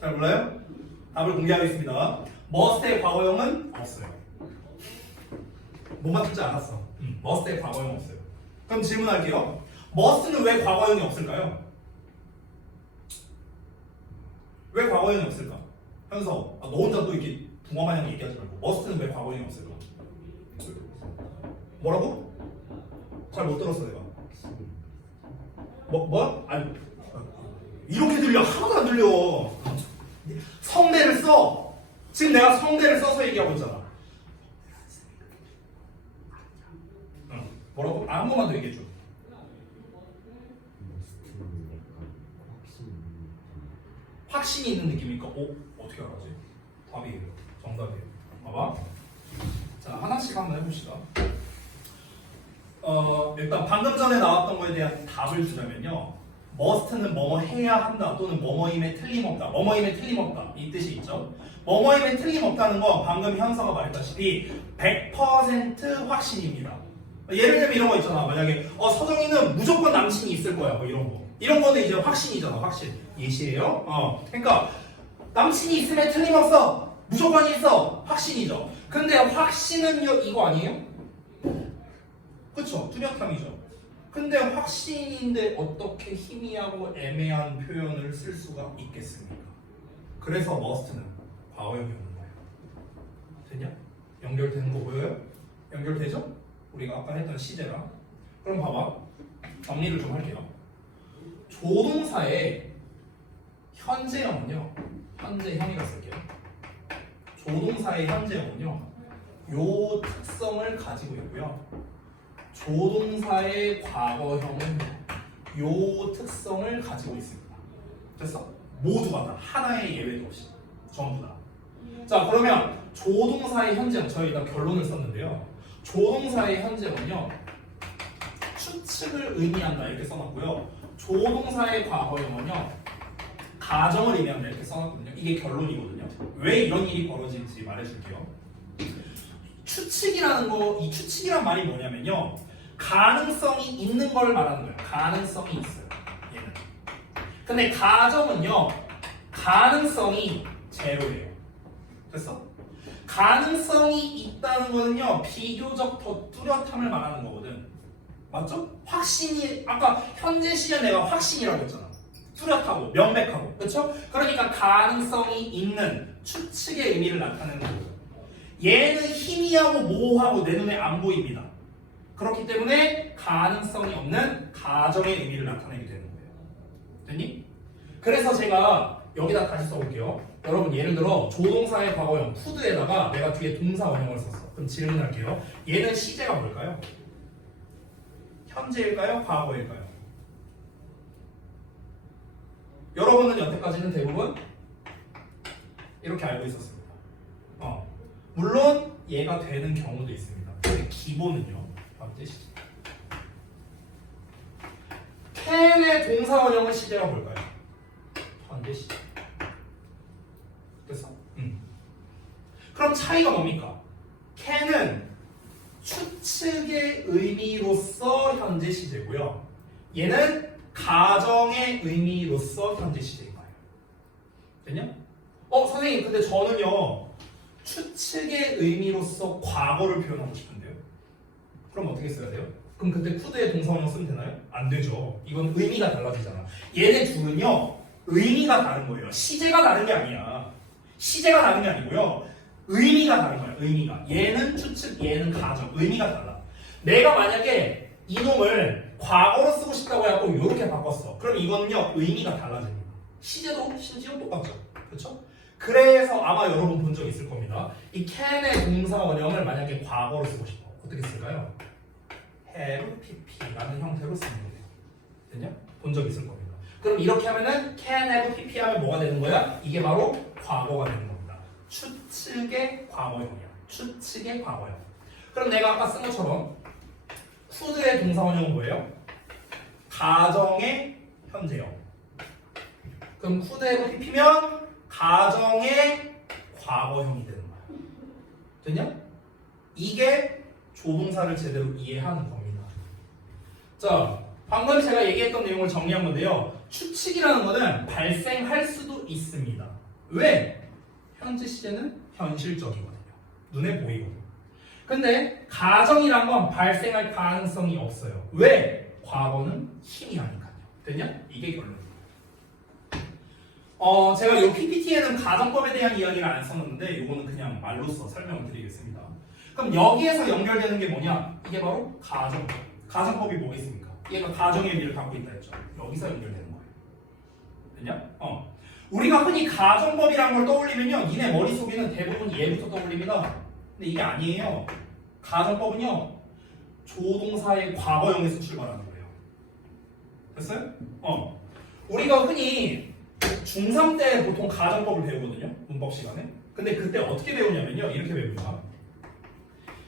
잘 몰라요? 답을 공개하겠습니다. must의 과거형은 없어요. 못 맞출지 않았어. must의 과거형 없어요. 그럼 질문할게요. must는 왜 과거형이 없을까요? 왜 과거형이 없을까? 현서, 너 혼자 또 이렇게 붕어마냥 얘기하지 말고 must는 왜 과거형이 없을까? 뭐라고? 잘 못 들었어 내가. 뭐야? 아니 이렇게 들려. 하나도 안 들려. 성대를 써. 지금 내가 성대를 써서 얘기하고 있잖아. 뭐라고? 한 번만 더 얘기해줘. 확신이 있는 느낌이니까 어떻게 알았지? 답이에요. 정답이에요. 봐봐. 자, 하나씩 한번 해봅시다. 일단 방금 전에 나왔던 거에 대한 답을 주자면요. must는 뭐뭐 해야 한다 또는 뭐뭐임에 틀림없다. 뭐뭐임에 틀림없다. 이 뜻이 있죠. 뭐뭐임에 틀림없다는 건 방금 현서가 말했다시피 100% 확신입니다. 예를 들면 이런 거 있잖아. 만약에 서정이는 무조건 남친이 있을 거야. 뭐 이런 거. 이런 거는 이제 확신이잖아. 확신. 예시예요. 그러니까 남친이 있음에 틀림없어. 무조건 있어. 확신이죠. 근데 확신은요 이거 아니에요? 그쵸? 뚜렷함이죠. 근데 확신인데 어떻게 희미하고 애매한 표현을 쓸 수가 있겠습니까? 그래서 must는 과거형이 오는 거예요. 됐냐? 연결되는 거 보여요? 연결되죠? 우리가 아까 했던 시제랑. 그럼 봐봐. 정리를 좀 할게요. 조동사의 현재형은요. 현재형이라 쓸게요. 조동사의 현재형은요. 요 특성을 가지고 있고요. 조동사의 과거형은 요 특성을 가지고 있습니다. 됐어? 모두가 다 하나의 예외도 없이 전부 다. 자 그러면 조동사의 현재형 저희가 결론을 썼는데요. 조동사의 현재형은요 추측을 의미한다 이렇게 써놨고요. 조동사의 과거형은요 가정을 의미한다 이렇게 써놨거든요. 이게 결론이거든요. 왜 이런 일이 벌어질지 말해줄게요. 추측이라는 거, 이 추측이란 말이 뭐냐면요. 가능성이 있는 걸 말하는 거예요. 가능성이 있어요. 얘는. 근데 가정은요. 가능성이 제로예요. 됐어? 가능성이 있다는 거는요. 비교적 더 뚜렷함을 말하는 거거든. 맞죠? 확신이 아까 현재 시제 내가 확신이라고 했잖아. 뚜렷하고 명백하고. 그렇죠? 그러니까 가능성이 있는 추측의 의미를 나타내는 거예요. 얘는 희미하고 모호하고 내 눈에 안 보입니다. 그렇기 때문에 가능성이 없는 가정의 의미를 나타내게 되는 거예요. 됐니? 그래서 제가 여기다 다시 써볼게요. 여러분 예를 들어 조동사의 과거형 could에다가 내가 뒤에 동사 원형을 썼어. 그럼 질문할게요. 얘는 시제가 뭘까요? 현재일까요? 과거일까요? 여러분은 여태까지는 대부분 이렇게 알고 있었습니다. 물론 얘가 되는 경우도 있습니다. 근데 기본은요. 현재 시제. can의 동사 원형은 시제가 뭘까요? 현재 시제. 됐어? 그럼 차이가 뭡니까? can은 추측의 의미로서 현재 시제고요. 얘는 가정의 의미로서 현재 시제인 거예요. 됐냐? 선생님 근데 저는요. 추측의 의미로서 과거를 표현하고 싶은데요. 그럼 어떻게 써야 돼요? 그럼 그때 could의 동사원형 쓰면 되나요? 안 되죠. 이건 의미가 달라지잖아. 얘네 둘은요. 의미가 다른 거예요. 시제가 다른 게 아니야. 시제가 다른 게 아니고요. 의미가 다른 거야. 의미가. 얘는 추측, 얘는 가정. 의미가 달라. 내가 만약에 이놈을 과거로 쓰고 싶다고 해갖고 이렇게 바꿨어. 그럼 이거는요. 의미가 달라집니다. 시제도 심지어 똑같죠. 그렇죠? 그래서 아마 여러분 본 적 있을 겁니다. 이 can의 동사 원형을 만약에 과거로 쓰고 싶어. 어떻게 쓸까요? have pp라는 형태로 쓰는 거예요. 됐냐? 본 적 있을 겁니다. 그럼 이렇게 하면은 can have pp 하면 뭐가 되는 거야? 이게 바로 과거가 되는 겁니다. 추측의 과거형이야. 추측의 과거형. 그럼 내가 아까 쓴 것처럼 could의 동사 원형은 뭐예요? 가정의 현재형. 그럼 could have pp면 가정의 과거형이 되는 거야. 됐냐? 이게 조동사를 제대로 이해하는 겁니다. 자, 방금 제가 얘기했던 내용을 정리한 건데요. 추측이라는 거는 발생할 수도 있습니다. 왜? 현재 시제는 현실적이거든요. 눈에 보이거든요. 근데 가정이란 건 발생할 가능성이 없어요. 왜? 과거는 희미하니까요. 됐냐? 이게 결론입니다. 제가 이 PPT에는 가정법에 대한 이야기를 안 썼는데 이거는 그냥 말로써 설명을 드리겠습니다. 그럼 여기에서 연결되는 게 뭐냐? 이게 바로 가정법. 가정법이 뭐겠습니까? 얘가 가정의 의미를 갖고 있다 했죠. 여기서 연결되는 거예요. 됐냐? 우리가 흔히 가정법이라는 걸 떠올리면요. 니네 머릿속에는 대부분 얘부터 떠올립니다. 근데 이게 아니에요. 가정법은요. 조동사의 과거형에서 출발하는 거예요. 됐어요? 우리가 흔히 중3 때 보통 가정법을 배우거든요. 문법 시간에. 근데 그때 어떻게 배우냐면요. 이렇게 배웁니다.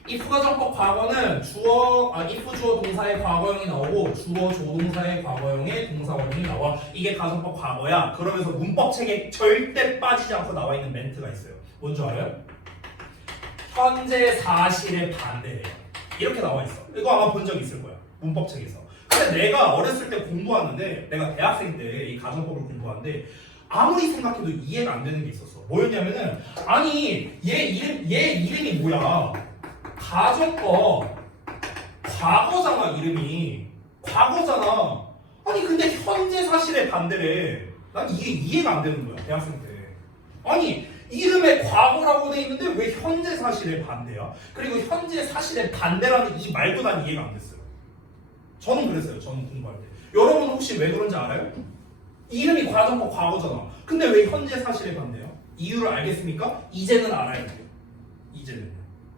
if 가정법 과거는 if 주어 동사의 과거형이 나오고 주어 조동사의 과거형의 동사원형이 나와. 이게 가정법 과거야. 그러면서 문법 책에 절대 빠지지 않고 나와 있는 멘트가 있어요. 뭔지 알아요? 현재 사실에 반대해요. 이렇게 나와 있어. 이거 아마 본 적 있을 거야. 문법 책에서. 근데 내가 어렸을 때 공부하는데, 내가 대학생 때 이 가정법을 공부하는데 아무리 생각해도 이해가 안 되는 게 있었어. 뭐였냐면은, 아니 얘 이름이 뭐야? 가정법 과거잖아. 이름이 과거잖아. 아니 근데 현재 사실에 반대래. 난 이게 이해가 안 되는 거야, 대학생 때. 아니 이름에 과거라고 돼 있는데 왜 현재 사실에 반대야? 그리고 현재 사실에 반대라는 이 말도 난 이해가 안 됐어요. 저는 그랬어요. 저는 공부할 때. 여러분 혹시 왜 그런지 알아요? 이름이 가정법 과거잖아. 근데 왜 현재 사실에 반대요? 이유를 알겠습니까? 이제는 알아야 돼요. 이제는.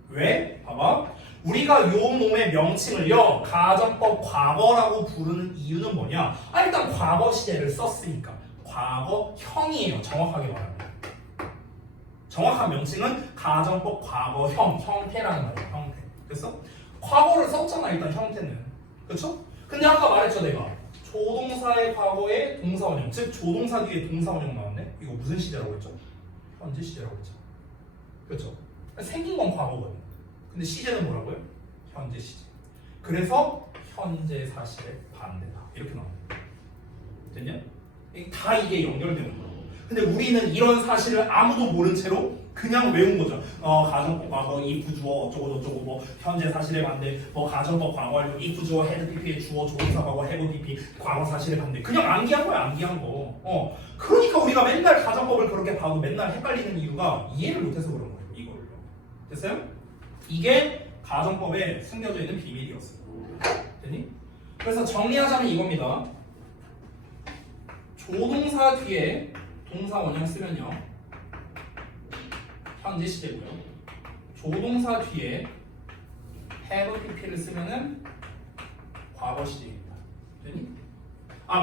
왜? 봐봐. 우리가 요 놈의 명칭을요 가정법 과거라고 부르는 이유는 뭐냐? 일단 과거 시제를 썼으니까. 과거형이에요. 정확하게 말하면. 정확한 명칭은 가정법 과거형, 형태라는 말이에요. 형태. 그래서 과거를 썼잖아. 일단 형태는. 그렇죠? 근데 아까 말했죠 내가. 조동사의 과거에 동사원형, 즉 조동사 뒤에 동사원형 나왔네. 이거 무슨 시제라고 했죠? 현재 시제라고 했죠. 그렇죠? 생긴 건 과거거든요. 근데 시제는 뭐라고요? 현재 시제. 그래서 현재 사실의 반대다. 이렇게 나옵니다. 됐냐? 다 이게 연결되는 거고. 근데 우리는 이런 사실을 아무도 모른 채로 그냥 외운 거죠. 가정법 과거, if 주어 어쩌고 저쩌고 뭐 현재 사실에 반대, 뭐 가정법 과거 완료, if 주어 헤드 PP의 주어 조동사 과거 해본 PP 과거 사실에 반대. 그냥 암기한 거야, 암기한 거. 그러니까 우리가 맨날 가정법을 그렇게 봐도 맨날 헷갈리는 이유가 이해를 못해서 그런 거예요. 이걸로. 됐어요? 이게 가정법에 숨겨져 있는 비밀이었어요. 됐니? 그래서 정리하자면 이겁니다. 조동사 뒤에 동사 원형 쓰면요 현재 시제고요. 조동사 뒤에 have pp를 쓰면은 과거 시제입니다. 됐니?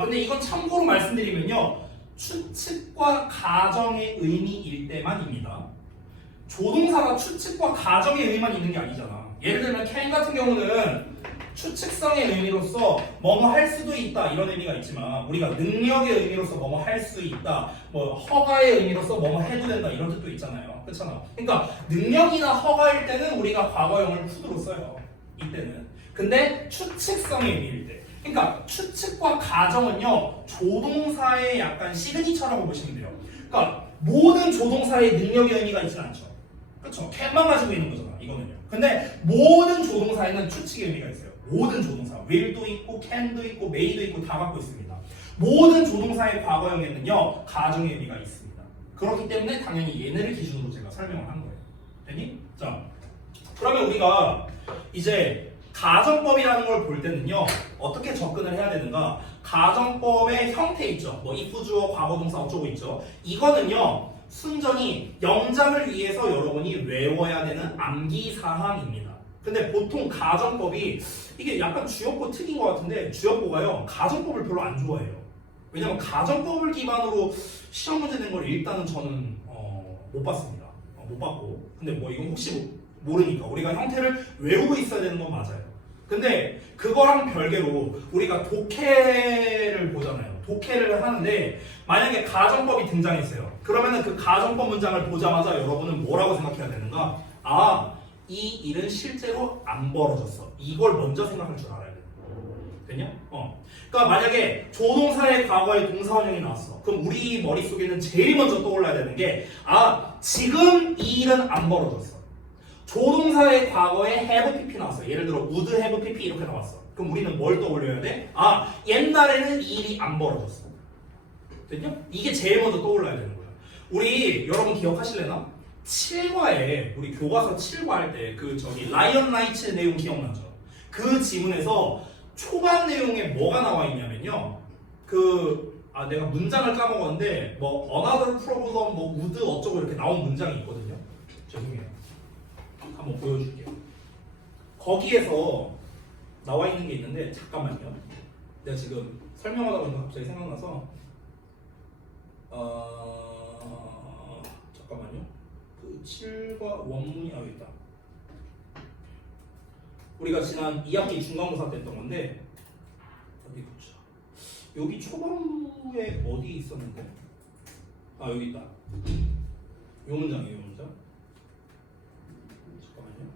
근데 이건 참고로 말씀드리면요 추측과 가정의 의미일 때만입니다. 조동사가 추측과 가정의 의미만 있는 게 아니잖아. 예를 들면 can 같은 경우는 추측성의 의미로서 뭐뭐 할 수도 있다 이런 의미가 있지만 우리가 능력의 의미로서 뭐뭐 할 수 있다, 뭐 허가의 의미로서 뭐뭐 해도 된다 이런 뜻도 있잖아요. 그렇잖아. 그러니까 능력이나 허가일 때는 우리가 과거형을 푸드로 써요. 이때는. 근데 추측성의 의미일 때. 그러니까 추측과 가정은요 조동사의 약간 시그니처라고 보시면 돼요. 그러니까 모든 조동사의 능력의 의미가 있지는 않죠. 그렇죠. can만 가지고 있는 거잖아. 이거는요. 근데 모든 조동사에는 추측의 의미가 있어요. 모든 조동사, will도 있고, can도 있고, may도 있고 다 갖고 있습니다. 모든 조동사의 과거형에는요 가정의 의미가 있습니다. 그렇기 때문에 당연히 얘네를 기준으로 제가 설명을 한 거예요. 됐니? 자, 그러면 우리가 이제 가정법이라는 걸 볼 때는요 어떻게 접근을 해야 되는가? 가정법의 형태 있죠. 뭐 if 주어, 과거동사 어쩌고 있죠. 이거는요 순전히 영작을 위해서 여러분이 외워야 되는 암기 사항입니다. 근데 보통 가정법이 이게 약간 주역보 특인 것 같은데 주역보가요 가정법을 별로 안 좋아해요. 왜냐면 가정법을 기반으로 시험 문제 낸 걸 일단은 저는 못 봤습니다. 못 봤고 근데 뭐 이건 혹시 모르니까 우리가 형태를 외우고 있어야 되는 건 맞아요. 근데 그거랑 별개로 우리가 독해를 보잖아요. 독해를 하는데 만약에 가정법이 등장했어요. 그러면은 그 가정법 문장을 보자마자 여러분은 뭐라고 생각해야 되는가? 이 일은 실제로 안 벌어졌어. 이걸 먼저 생각할 줄 알아야 돼. 됐냐? 그러니까 만약에 조동사의 과거에 동사원형이 나왔어. 그럼 우리 머릿속에는 제일 먼저 떠올라야 되는 게 지금 이 일은 안 벌어졌어. 조동사의 과거에 have pp 나왔어. 예를 들어 would have pp 이렇게 나왔어. 그럼 우리는 뭘 떠올려야 돼? 옛날에는 이 일이 안 벌어졌어. 됐냐? 이게 제일 먼저 떠올라야 되는 거야. 우리 여러분 기억하실래나? 7과에 우리 교과서 7과 할 때 그 라이언 라이츠 내용 기억나죠? 그 지문에서 초반 내용에 뭐가 나와 있냐면요. 내가 문장을 까먹었는데 뭐 another problem 뭐 would 어쩌고 이렇게 나온 문장이 있거든요. 죄송해요. 한번 보여줄게요. 거기에서 나와 있는 게 있는데 잠깐만요. 내가 지금 설명하다 보니까 갑자기 생각나서 잠깐만요. 그 7과 원문이 여기 있다. 우리가 지난 2학기 중간고사 때 했던 건데 어디 보자. 여기 초반부에 어디 있었는데? 아 여기 있다. 요 문장이에요, 요 문장. 잠깐만요.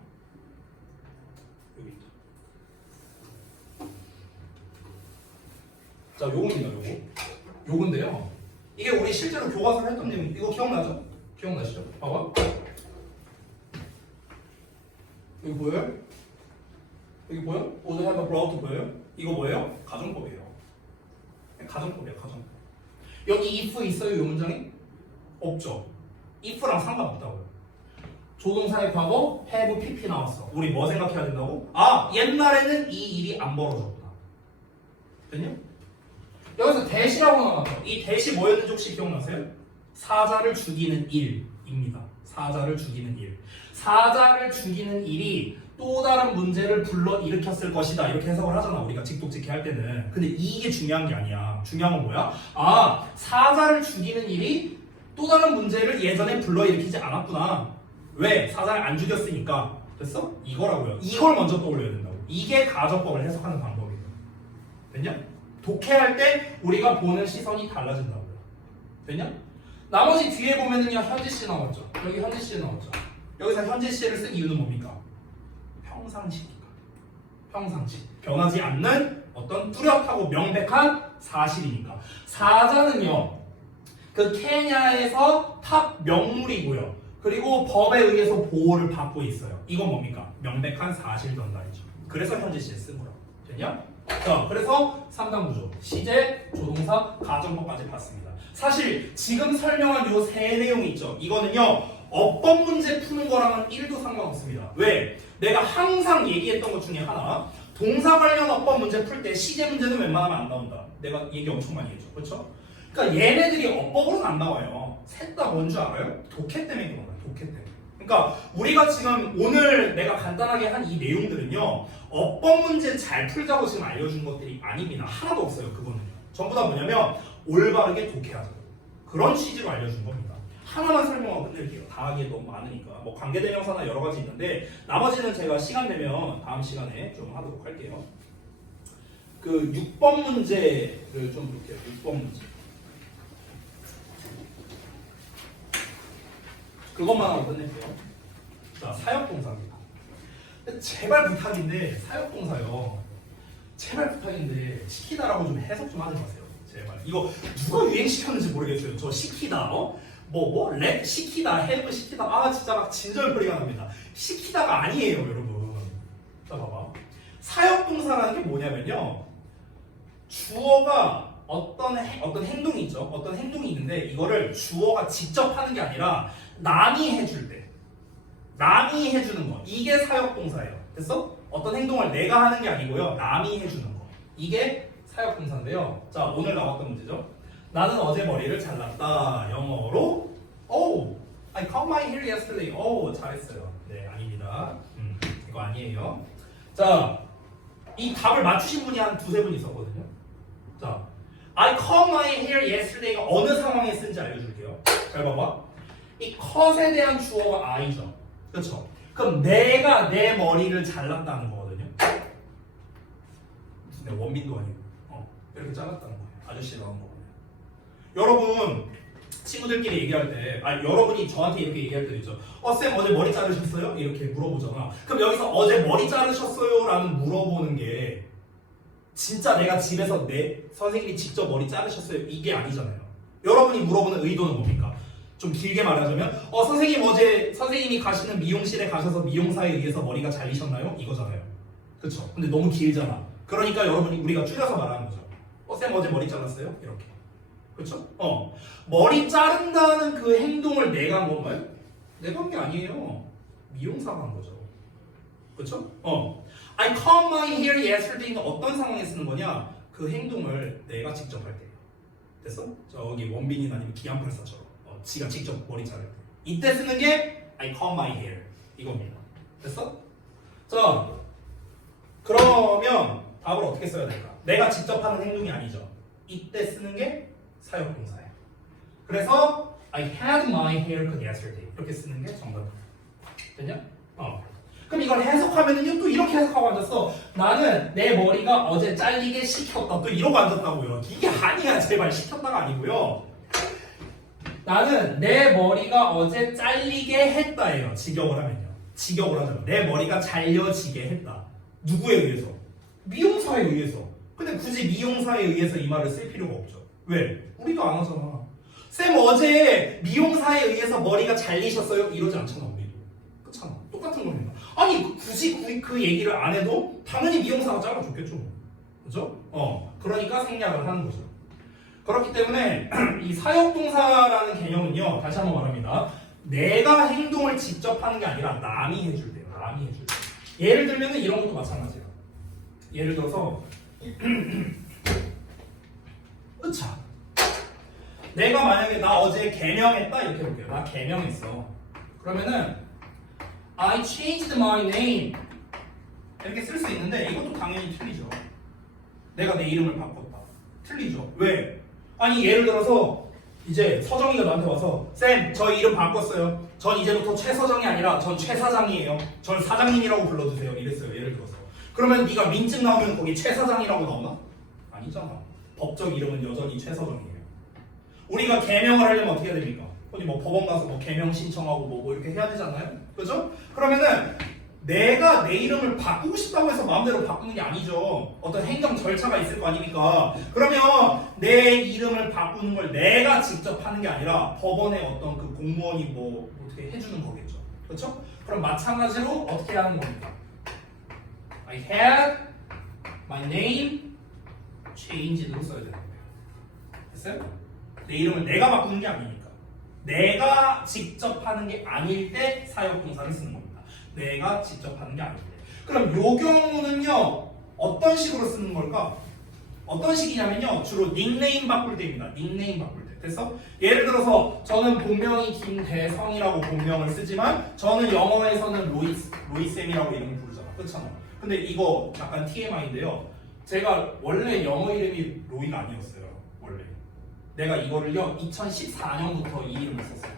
여기 있다. 자, 요겁니다, 요거. 요건데요. 이게 우리 실제로 교과서를 했던 내용. 이거 기억나죠? 기억나시죠? 봐봐. 여기 보여요? 여기 보여? 오늘 have a brought 보여요? 이거 뭐예요? 가정법이에요. 가정법이에요, 가정법. 여기 if 있어요, 이 문장에? 없죠. if랑 상관없다고요. 조동사의 과거 have pp 나왔어. 우리 뭐 생각해야 된다고? 아, 옛날에는 이 일이 안 벌어졌구나. 됐냐? 여기서 대시라고 나왔죠. 이 대시 뭐였는지 혹시 기억나세요? 사자를 죽이는 일입니다. 사자를 죽이는 일. 사자를 죽이는 일이 또 다른 문제를 불러 일으켰을 것이다. 이렇게 해석을 하잖아. 우리가 직독직해 할 때는. 근데 이게 중요한 게 아니야. 중요한 건 뭐야? 아, 사자를 죽이는 일이 또 다른 문제를 예전에 불러 일으키지 않았구나. 왜? 사자를 안 죽였으니까. 됐어? 이거라고요. 이걸 먼저 떠올려야 된다고. 이게 가정법을 해석하는 방법이에요. 됐냐? 독해할 때 우리가 보는 시선이 달라진다고요. 됐냐? 나머지 뒤에 보면은요, 현지시 나왔죠. 여기 현지시 나왔죠. 여기서 현지시를 쓴 이유는 뭡니까? 평상시니까. 평상시. 변하지 않는 어떤 뚜렷하고 명백한 사실이니까. 사자는요, 그 케냐에서 탑 명물이고요. 그리고 법에 의해서 보호를 받고 있어요. 이건 뭡니까? 명백한 사실 전달이죠. 그래서 현지시에 쓴 거라고. 됐냐? 자, 그래서 3단 구조. 시제, 조동사, 가정법까지 봤습니다. 사실 지금 설명한 요 세 내용이 있죠. 이거는요, 어법 문제 푸는 거랑은 1도 상관없습니다. 왜? 내가 항상 얘기했던 것 중에 하나, 동사 관련 어법 문제 풀 때 시제 문제는 웬만하면 안 나온다. 내가 얘기 엄청 많이 했죠. 그렇죠? 그러니까 얘네들이 어법으로는 안 나와요. 셋 다 뭔 줄 알아요? 독해 때문에 그런 거야. 독해 때문에. 그러니까 우리가 지금 오늘 내가 간단하게 한 이 내용들은요, 어법 문제 잘 풀자고 지금 알려준 것들이 아닙니다. 하나도 없어요. 그거는요. 전부 다 뭐냐면 올바르게 독해하자. 그런 취지로 알려준 겁니다. 하나만 설명하고 끝낼게요. 다 하기에 너무 많으니까. 뭐 관계대명사나 여러 가지 있는데 나머지는 제가 시간 되면 다음 시간에 좀 하도록 할게요. 그 6번 문제를 좀 볼게요. 6번 문제. 그것만 하고 끝낼게요. 자, 사역동사입니다. 제발 부탁인데, 사역동사요. 제발 부탁인데, 시키다라고 좀 해석 좀 하지 마세요. 제발. 이거 누가 유행시켰는지 모르겠어요. 저 시키다, 랩 시키다, 헬프 시키다. 아, 진짜 막 진절머리가 납니다. 시키다가 아니에요, 여러분. 자, 봐봐. 사역동사라는 게 뭐냐면요. 주어가 어떤 행동이 있죠. 어떤 행동이 있는데, 이거를 주어가 직접 하는 게 아니라, 남이 해줄 때. 남이 해주는 거. 이게 사역동사예요. 됐어? 어떤 행동을 내가 하는 게 아니고요. 남이 해주는 거. 이게 사역동사인데요. 자, 오늘 나왔던 문제죠. 나는 어제 머리를 잘랐다. 영어로 Oh, I cut my hair yesterday. 잘했어요. 네, 아닙니다. 이거 아니에요. 자, 이 답을 맞추신 분이 한 두세 분 있었거든요. 자, I cut my hair yesterday가 어느 상황에 쓴지 알려줄게요. 잘 봐봐. 이 컷에 대한 주어가 I죠. 그렇죠? 그럼 내가 내 머리를 잘랐다는 거거든요. 무슨 원빈도 아니고 이렇게 잘랐다는 거예요. 아저씨 나온 거거든요. 여러분 친구들끼리 얘기할 때, 여러분이 저한테 이렇게 얘기할 때도 있죠. 쌤 어제 머리 자르셨어요? 이렇게 물어보잖아. 그럼 여기서 어제 머리 자르셨어요? 라는 물어보는 게 진짜 내가 집에서 내 선생님이 직접 머리 자르셨어요? 이게 아니잖아요. 여러분이 물어보는 의도는 뭡니까? 좀 길게 말하자면 선생님 어제 선생님이 가시는 미용실에 가셔서 미용사에 의해서 머리가 잘리셨나요? 이거잖아요. 그쵸? 근데 너무 길잖아. 그러니까 여러분이 우리가 줄여서 말하는 거죠. 쌤 어제 머리 잘랐어요? 이렇게. 그쵸? 머리 자른다는 그 행동을 내가 한 건가요? 내가 한 게 아니에요. 미용사가 한 거죠. 그쵸? I cut my hair yesterday는 어떤 상황에 쓰는 거냐? 그 행동을 내가 직접 할 때예요. 됐어? 저기 원빈이나 아니면 기안팔사처럼 지가 직접 머리 자를 때 이때 쓰는 게 I cut my hair 이겁니다. 됐어? 자, 그러면 답을 어떻게 써야 될까? 내가 직접 하는 행동이 아니죠. 이때 쓰는 게 사역동사예요. 그래서 I had my haircut yesterday 이렇게 쓰는 게 정답이에요. 됐냐? 그럼 이걸 해석하면은요 또 이렇게 해석하고 앉았어. 나는 내 머리가 어제 잘리게 시켰다. 또 이러고 앉았다고요. 이게 아니야. 제발 시켰다가 아니고요. 나는 내 머리가 어제 잘리게 했다예요. 직역을 하면요. 직역을 하자면 내 머리가 잘려지게 했다. 누구에 의해서? 미용사에 의해서. 근데 굳이 미용사에 의해서 이 말을 쓸 필요가 없죠. 왜? 우리도 안 하잖아. 쌤 어제 미용사에 의해서 머리가 잘리셨어요? 이러지 않잖아 우리도. 그렇잖아. 똑같은 겁니다. 아니 굳이 그 얘기를 안 해도 당연히 미용사가 잘라줬겠죠. 그죠? 그러니까 생략을 하는 거죠. 그렇기 때문에 이 사역동사라는 개념은요. 다시 한번 말합니다. 내가 행동을 직접 하는 게 아니라 남이 해줄 때요. 남이 해줄 때. 예를 들면 이런 것도 마찬가지예요. 예를 들어서 으차 내가 만약에 나 어제 개명했다 이렇게 볼게요. 나 개명했어. 그러면은 I changed my name 이렇게 쓸 수 있는데 이것도 당연히 틀리죠. 내가 내 이름을 바꿨다. 틀리죠. 왜? 아니 예를 들어서 이제 서정이가 나한테 와서 쌤 저 이름 바꿨어요. 전 이제부터 최서정이 아니라 전 최사장이에요. 전 사장님이라고 불러주세요. 이랬어요. 예를 들어서. 그러면 네가 민증 나오면 거기 최사장이라고 나오나? 아니잖아. 법적 이름은 여전히 최서정이에요. 우리가 개명을 하려면 어떻게 해야 됩니까? 어디 뭐 법원 가서 뭐 개명 신청하고 뭐 이렇게 해야 되잖아요. 그죠? 그러면은 내가 내 이름을 바꾸고 싶다고 해서 마음대로 바꾸는 게 아니죠. 어떤 행정 절차가 있을 거 아닙니까? 그러면 내 이름을 바꾸는 걸 내가 직접 하는 게 아니라 법원의 어떤 그 공무원이 뭐 어떻게 해주는 거겠죠. 그렇죠? 그럼 마찬가지로 어떻게 하는 겁니까? I had my name changed로 써야 되는 거예요. 됐어요? 내 이름을 내가 바꾸는 게 아니니까. 내가 직접 하는 게 아닐 때 사역동사를 쓰는 겁니다. 내가 직접 하는 게 아닐 때. 그럼 요 경우는요 어떤 식으로 쓰는 걸까? 어떤 식이냐면요 주로 닉네임 바꿀 때입니다. 닉네임 바꿀 때. 됐어? 예를 들어서 저는 본명이 김대성이라고 본명을 쓰지만 저는 영어에서는 로이쌤이라고 이름을 부르잖아. 그렇잖아. 근데 이거 약간 TMI인데요. 제가 원래 영어 이름이 로이가 아니었어요. 원래. 내가 이거를요 2014년부터 이 이름을 썼어요.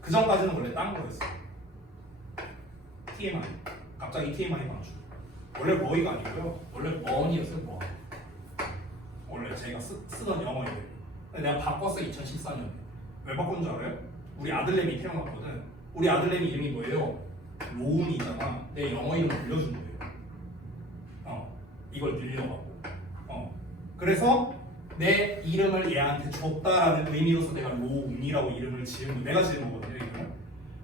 그 전까지는 원래 딴 거였어요. TMI. 갑자기 TMI 방출. 원래 로이가 아니고요. 원래 머니였어요. 머. 원래 제가 쓰던 영어 이름. 근데 내가 바꿨어요 2014년에. 왜 바꾼 줄 알아요? 우리 아들내미 태어났거든. 우리 아들내미 이름이 뭐예요? 로운이잖아. 내 영어 이름을 불려준 거예요. 이걸 늘려갖고. 그래서 내 이름을 얘한테 줬다라는 의미로서 내가 로운이라고 이름을 지은 거. 내가 지은 거거든요. 이름을.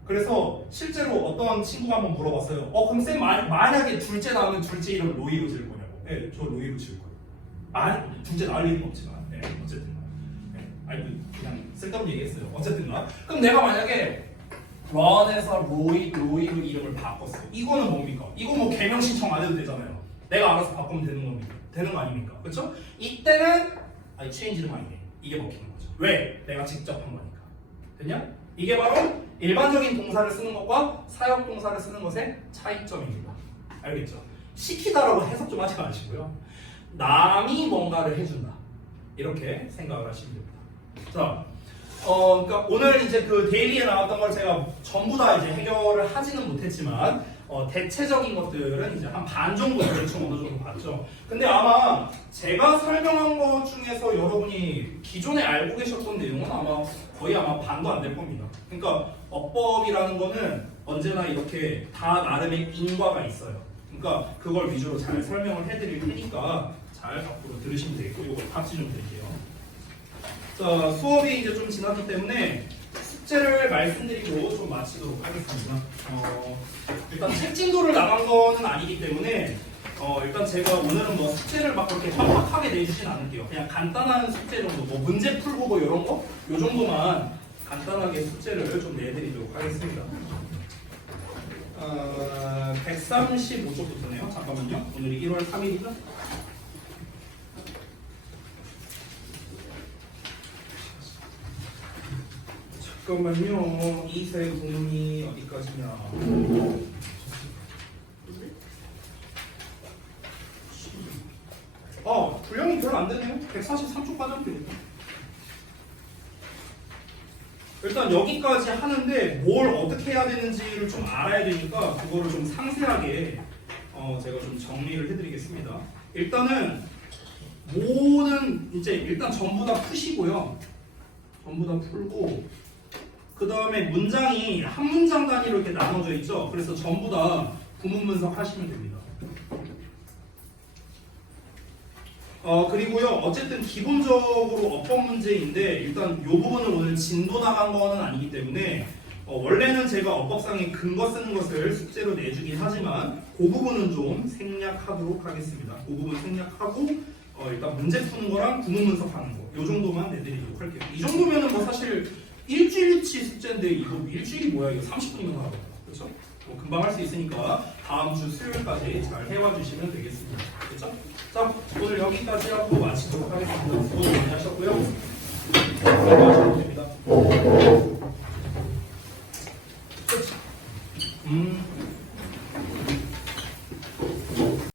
그래서 실제로 어떤 친구가 한번 물어봤어요. 그럼 쌤 만약에 둘째 나오면 둘째 이름 로이로 지을 거냐고. 네, 저 로이로 지을 거예요. 둘째 나올 일은 없지만. 네, 어쨌든. 네, 아니 그냥 쓸데없는 얘기했어요. 어쨌든. 그럼 내가 만약에 런에서 로이로 이름을 바꿨어. 이거는 뭡니까? 이거 뭐 개명 신청 안 해도 되잖아요. 내가 알아서 바꾸면 되는 겁니다. 되는 거 아닙니까? 그렇죠? 이때는 I changed my name. 이게 먹히는 거죠. 왜? 내가 직접 한 거니까. 됐냐? 이게 바로 일반적인 동사를 쓰는 것과 사역 동사를 쓰는 것의 차이점입니다. 알겠죠? 시키다라고 해석 좀 하지 마시고요. 남이 뭔가를 해준다. 이렇게 생각을 하시면 됩니다. 자, 그러니까 오늘 이제 그 데일리에 나왔던 걸 제가 전부 다 이제 해결을 하지는 못했지만 대체적인 것들은 이제 한 반 정도 대충 어느 정도 봤죠. 근데 아마 제가 설명한 것 중에서 여러분이 기존에 알고 계셨던 내용은 아마 거의 아마 반도 안 될 겁니다. 그러니까 어법이라는 거는 언제나 이렇게 다 나름의 인과가 있어요. 그러니까 그걸 위주로 잘 설명을 해드릴 테니까 잘 앞으로 들으시면 되겠고 이거 같이 좀 드릴게요. 자, 수업이 이제 좀 지났기 때문에 숙제를 말씀드리고 좀 마치도록 하겠습니다. 일단 책진도를 나간 거는 아니기 때문에 일단 제가 오늘은 뭐 숙제를 막 그렇게 빡빡하게 내주진 않을게요. 그냥 간단한 숙제 정도, 뭐 문제 풀고 뭐 이런 거, 요 정도만 간단하게 숙제를 좀 내드리도록 하겠습니다. 135쪽부터네요. 잠깐만요. 오늘이 1월 3일이죠? 잠깐만요. 이세 공이 어디까지냐? 분량이 별로 안 되네요. 143쪽까지 하면 되겠다. 일단 여기까지 하는데 뭘 어떻게 해야 되는지를 좀 알아야 되니까 그거를 좀 상세하게 제가 좀 정리를 해드리겠습니다. 일단은 모든 이제 일단 전부 다 푸시고요. 전부 다 풀고 그 다음에 문장이 한 문장 단위로 이렇게 나눠져 있죠. 그래서 전부 다 구문 분석 하시면 됩니다. 그리고요, 어쨌든 기본적으로 어법 문제인데 일단 이 부분은 오늘 진도 나간 거는 아니기 때문에 원래는 제가 어법상의 근거 쓰는 것을 숙제로 내주긴 하지만 그 부분은 좀 생략하도록 하겠습니다. 그 부분 생략하고 일단 문제 푸는 거랑 구문 분석하는 거 이 정도만 내드리도록 할게요. 이 정도면은 뭐 사실 일주일치 숙제인데 이거 일주일이 뭐야? 이거 30분이면 하라고 그렇죠? 금방 할 수 있으니까 다음 주 수요일까지 잘 해와 주시면 되겠습니다. 그렇죠? 자, 오늘 여기까지 하고 마치도록 하겠습니다. 수고 많이 하셨고요. 수고하셔도 됩니다. 끝.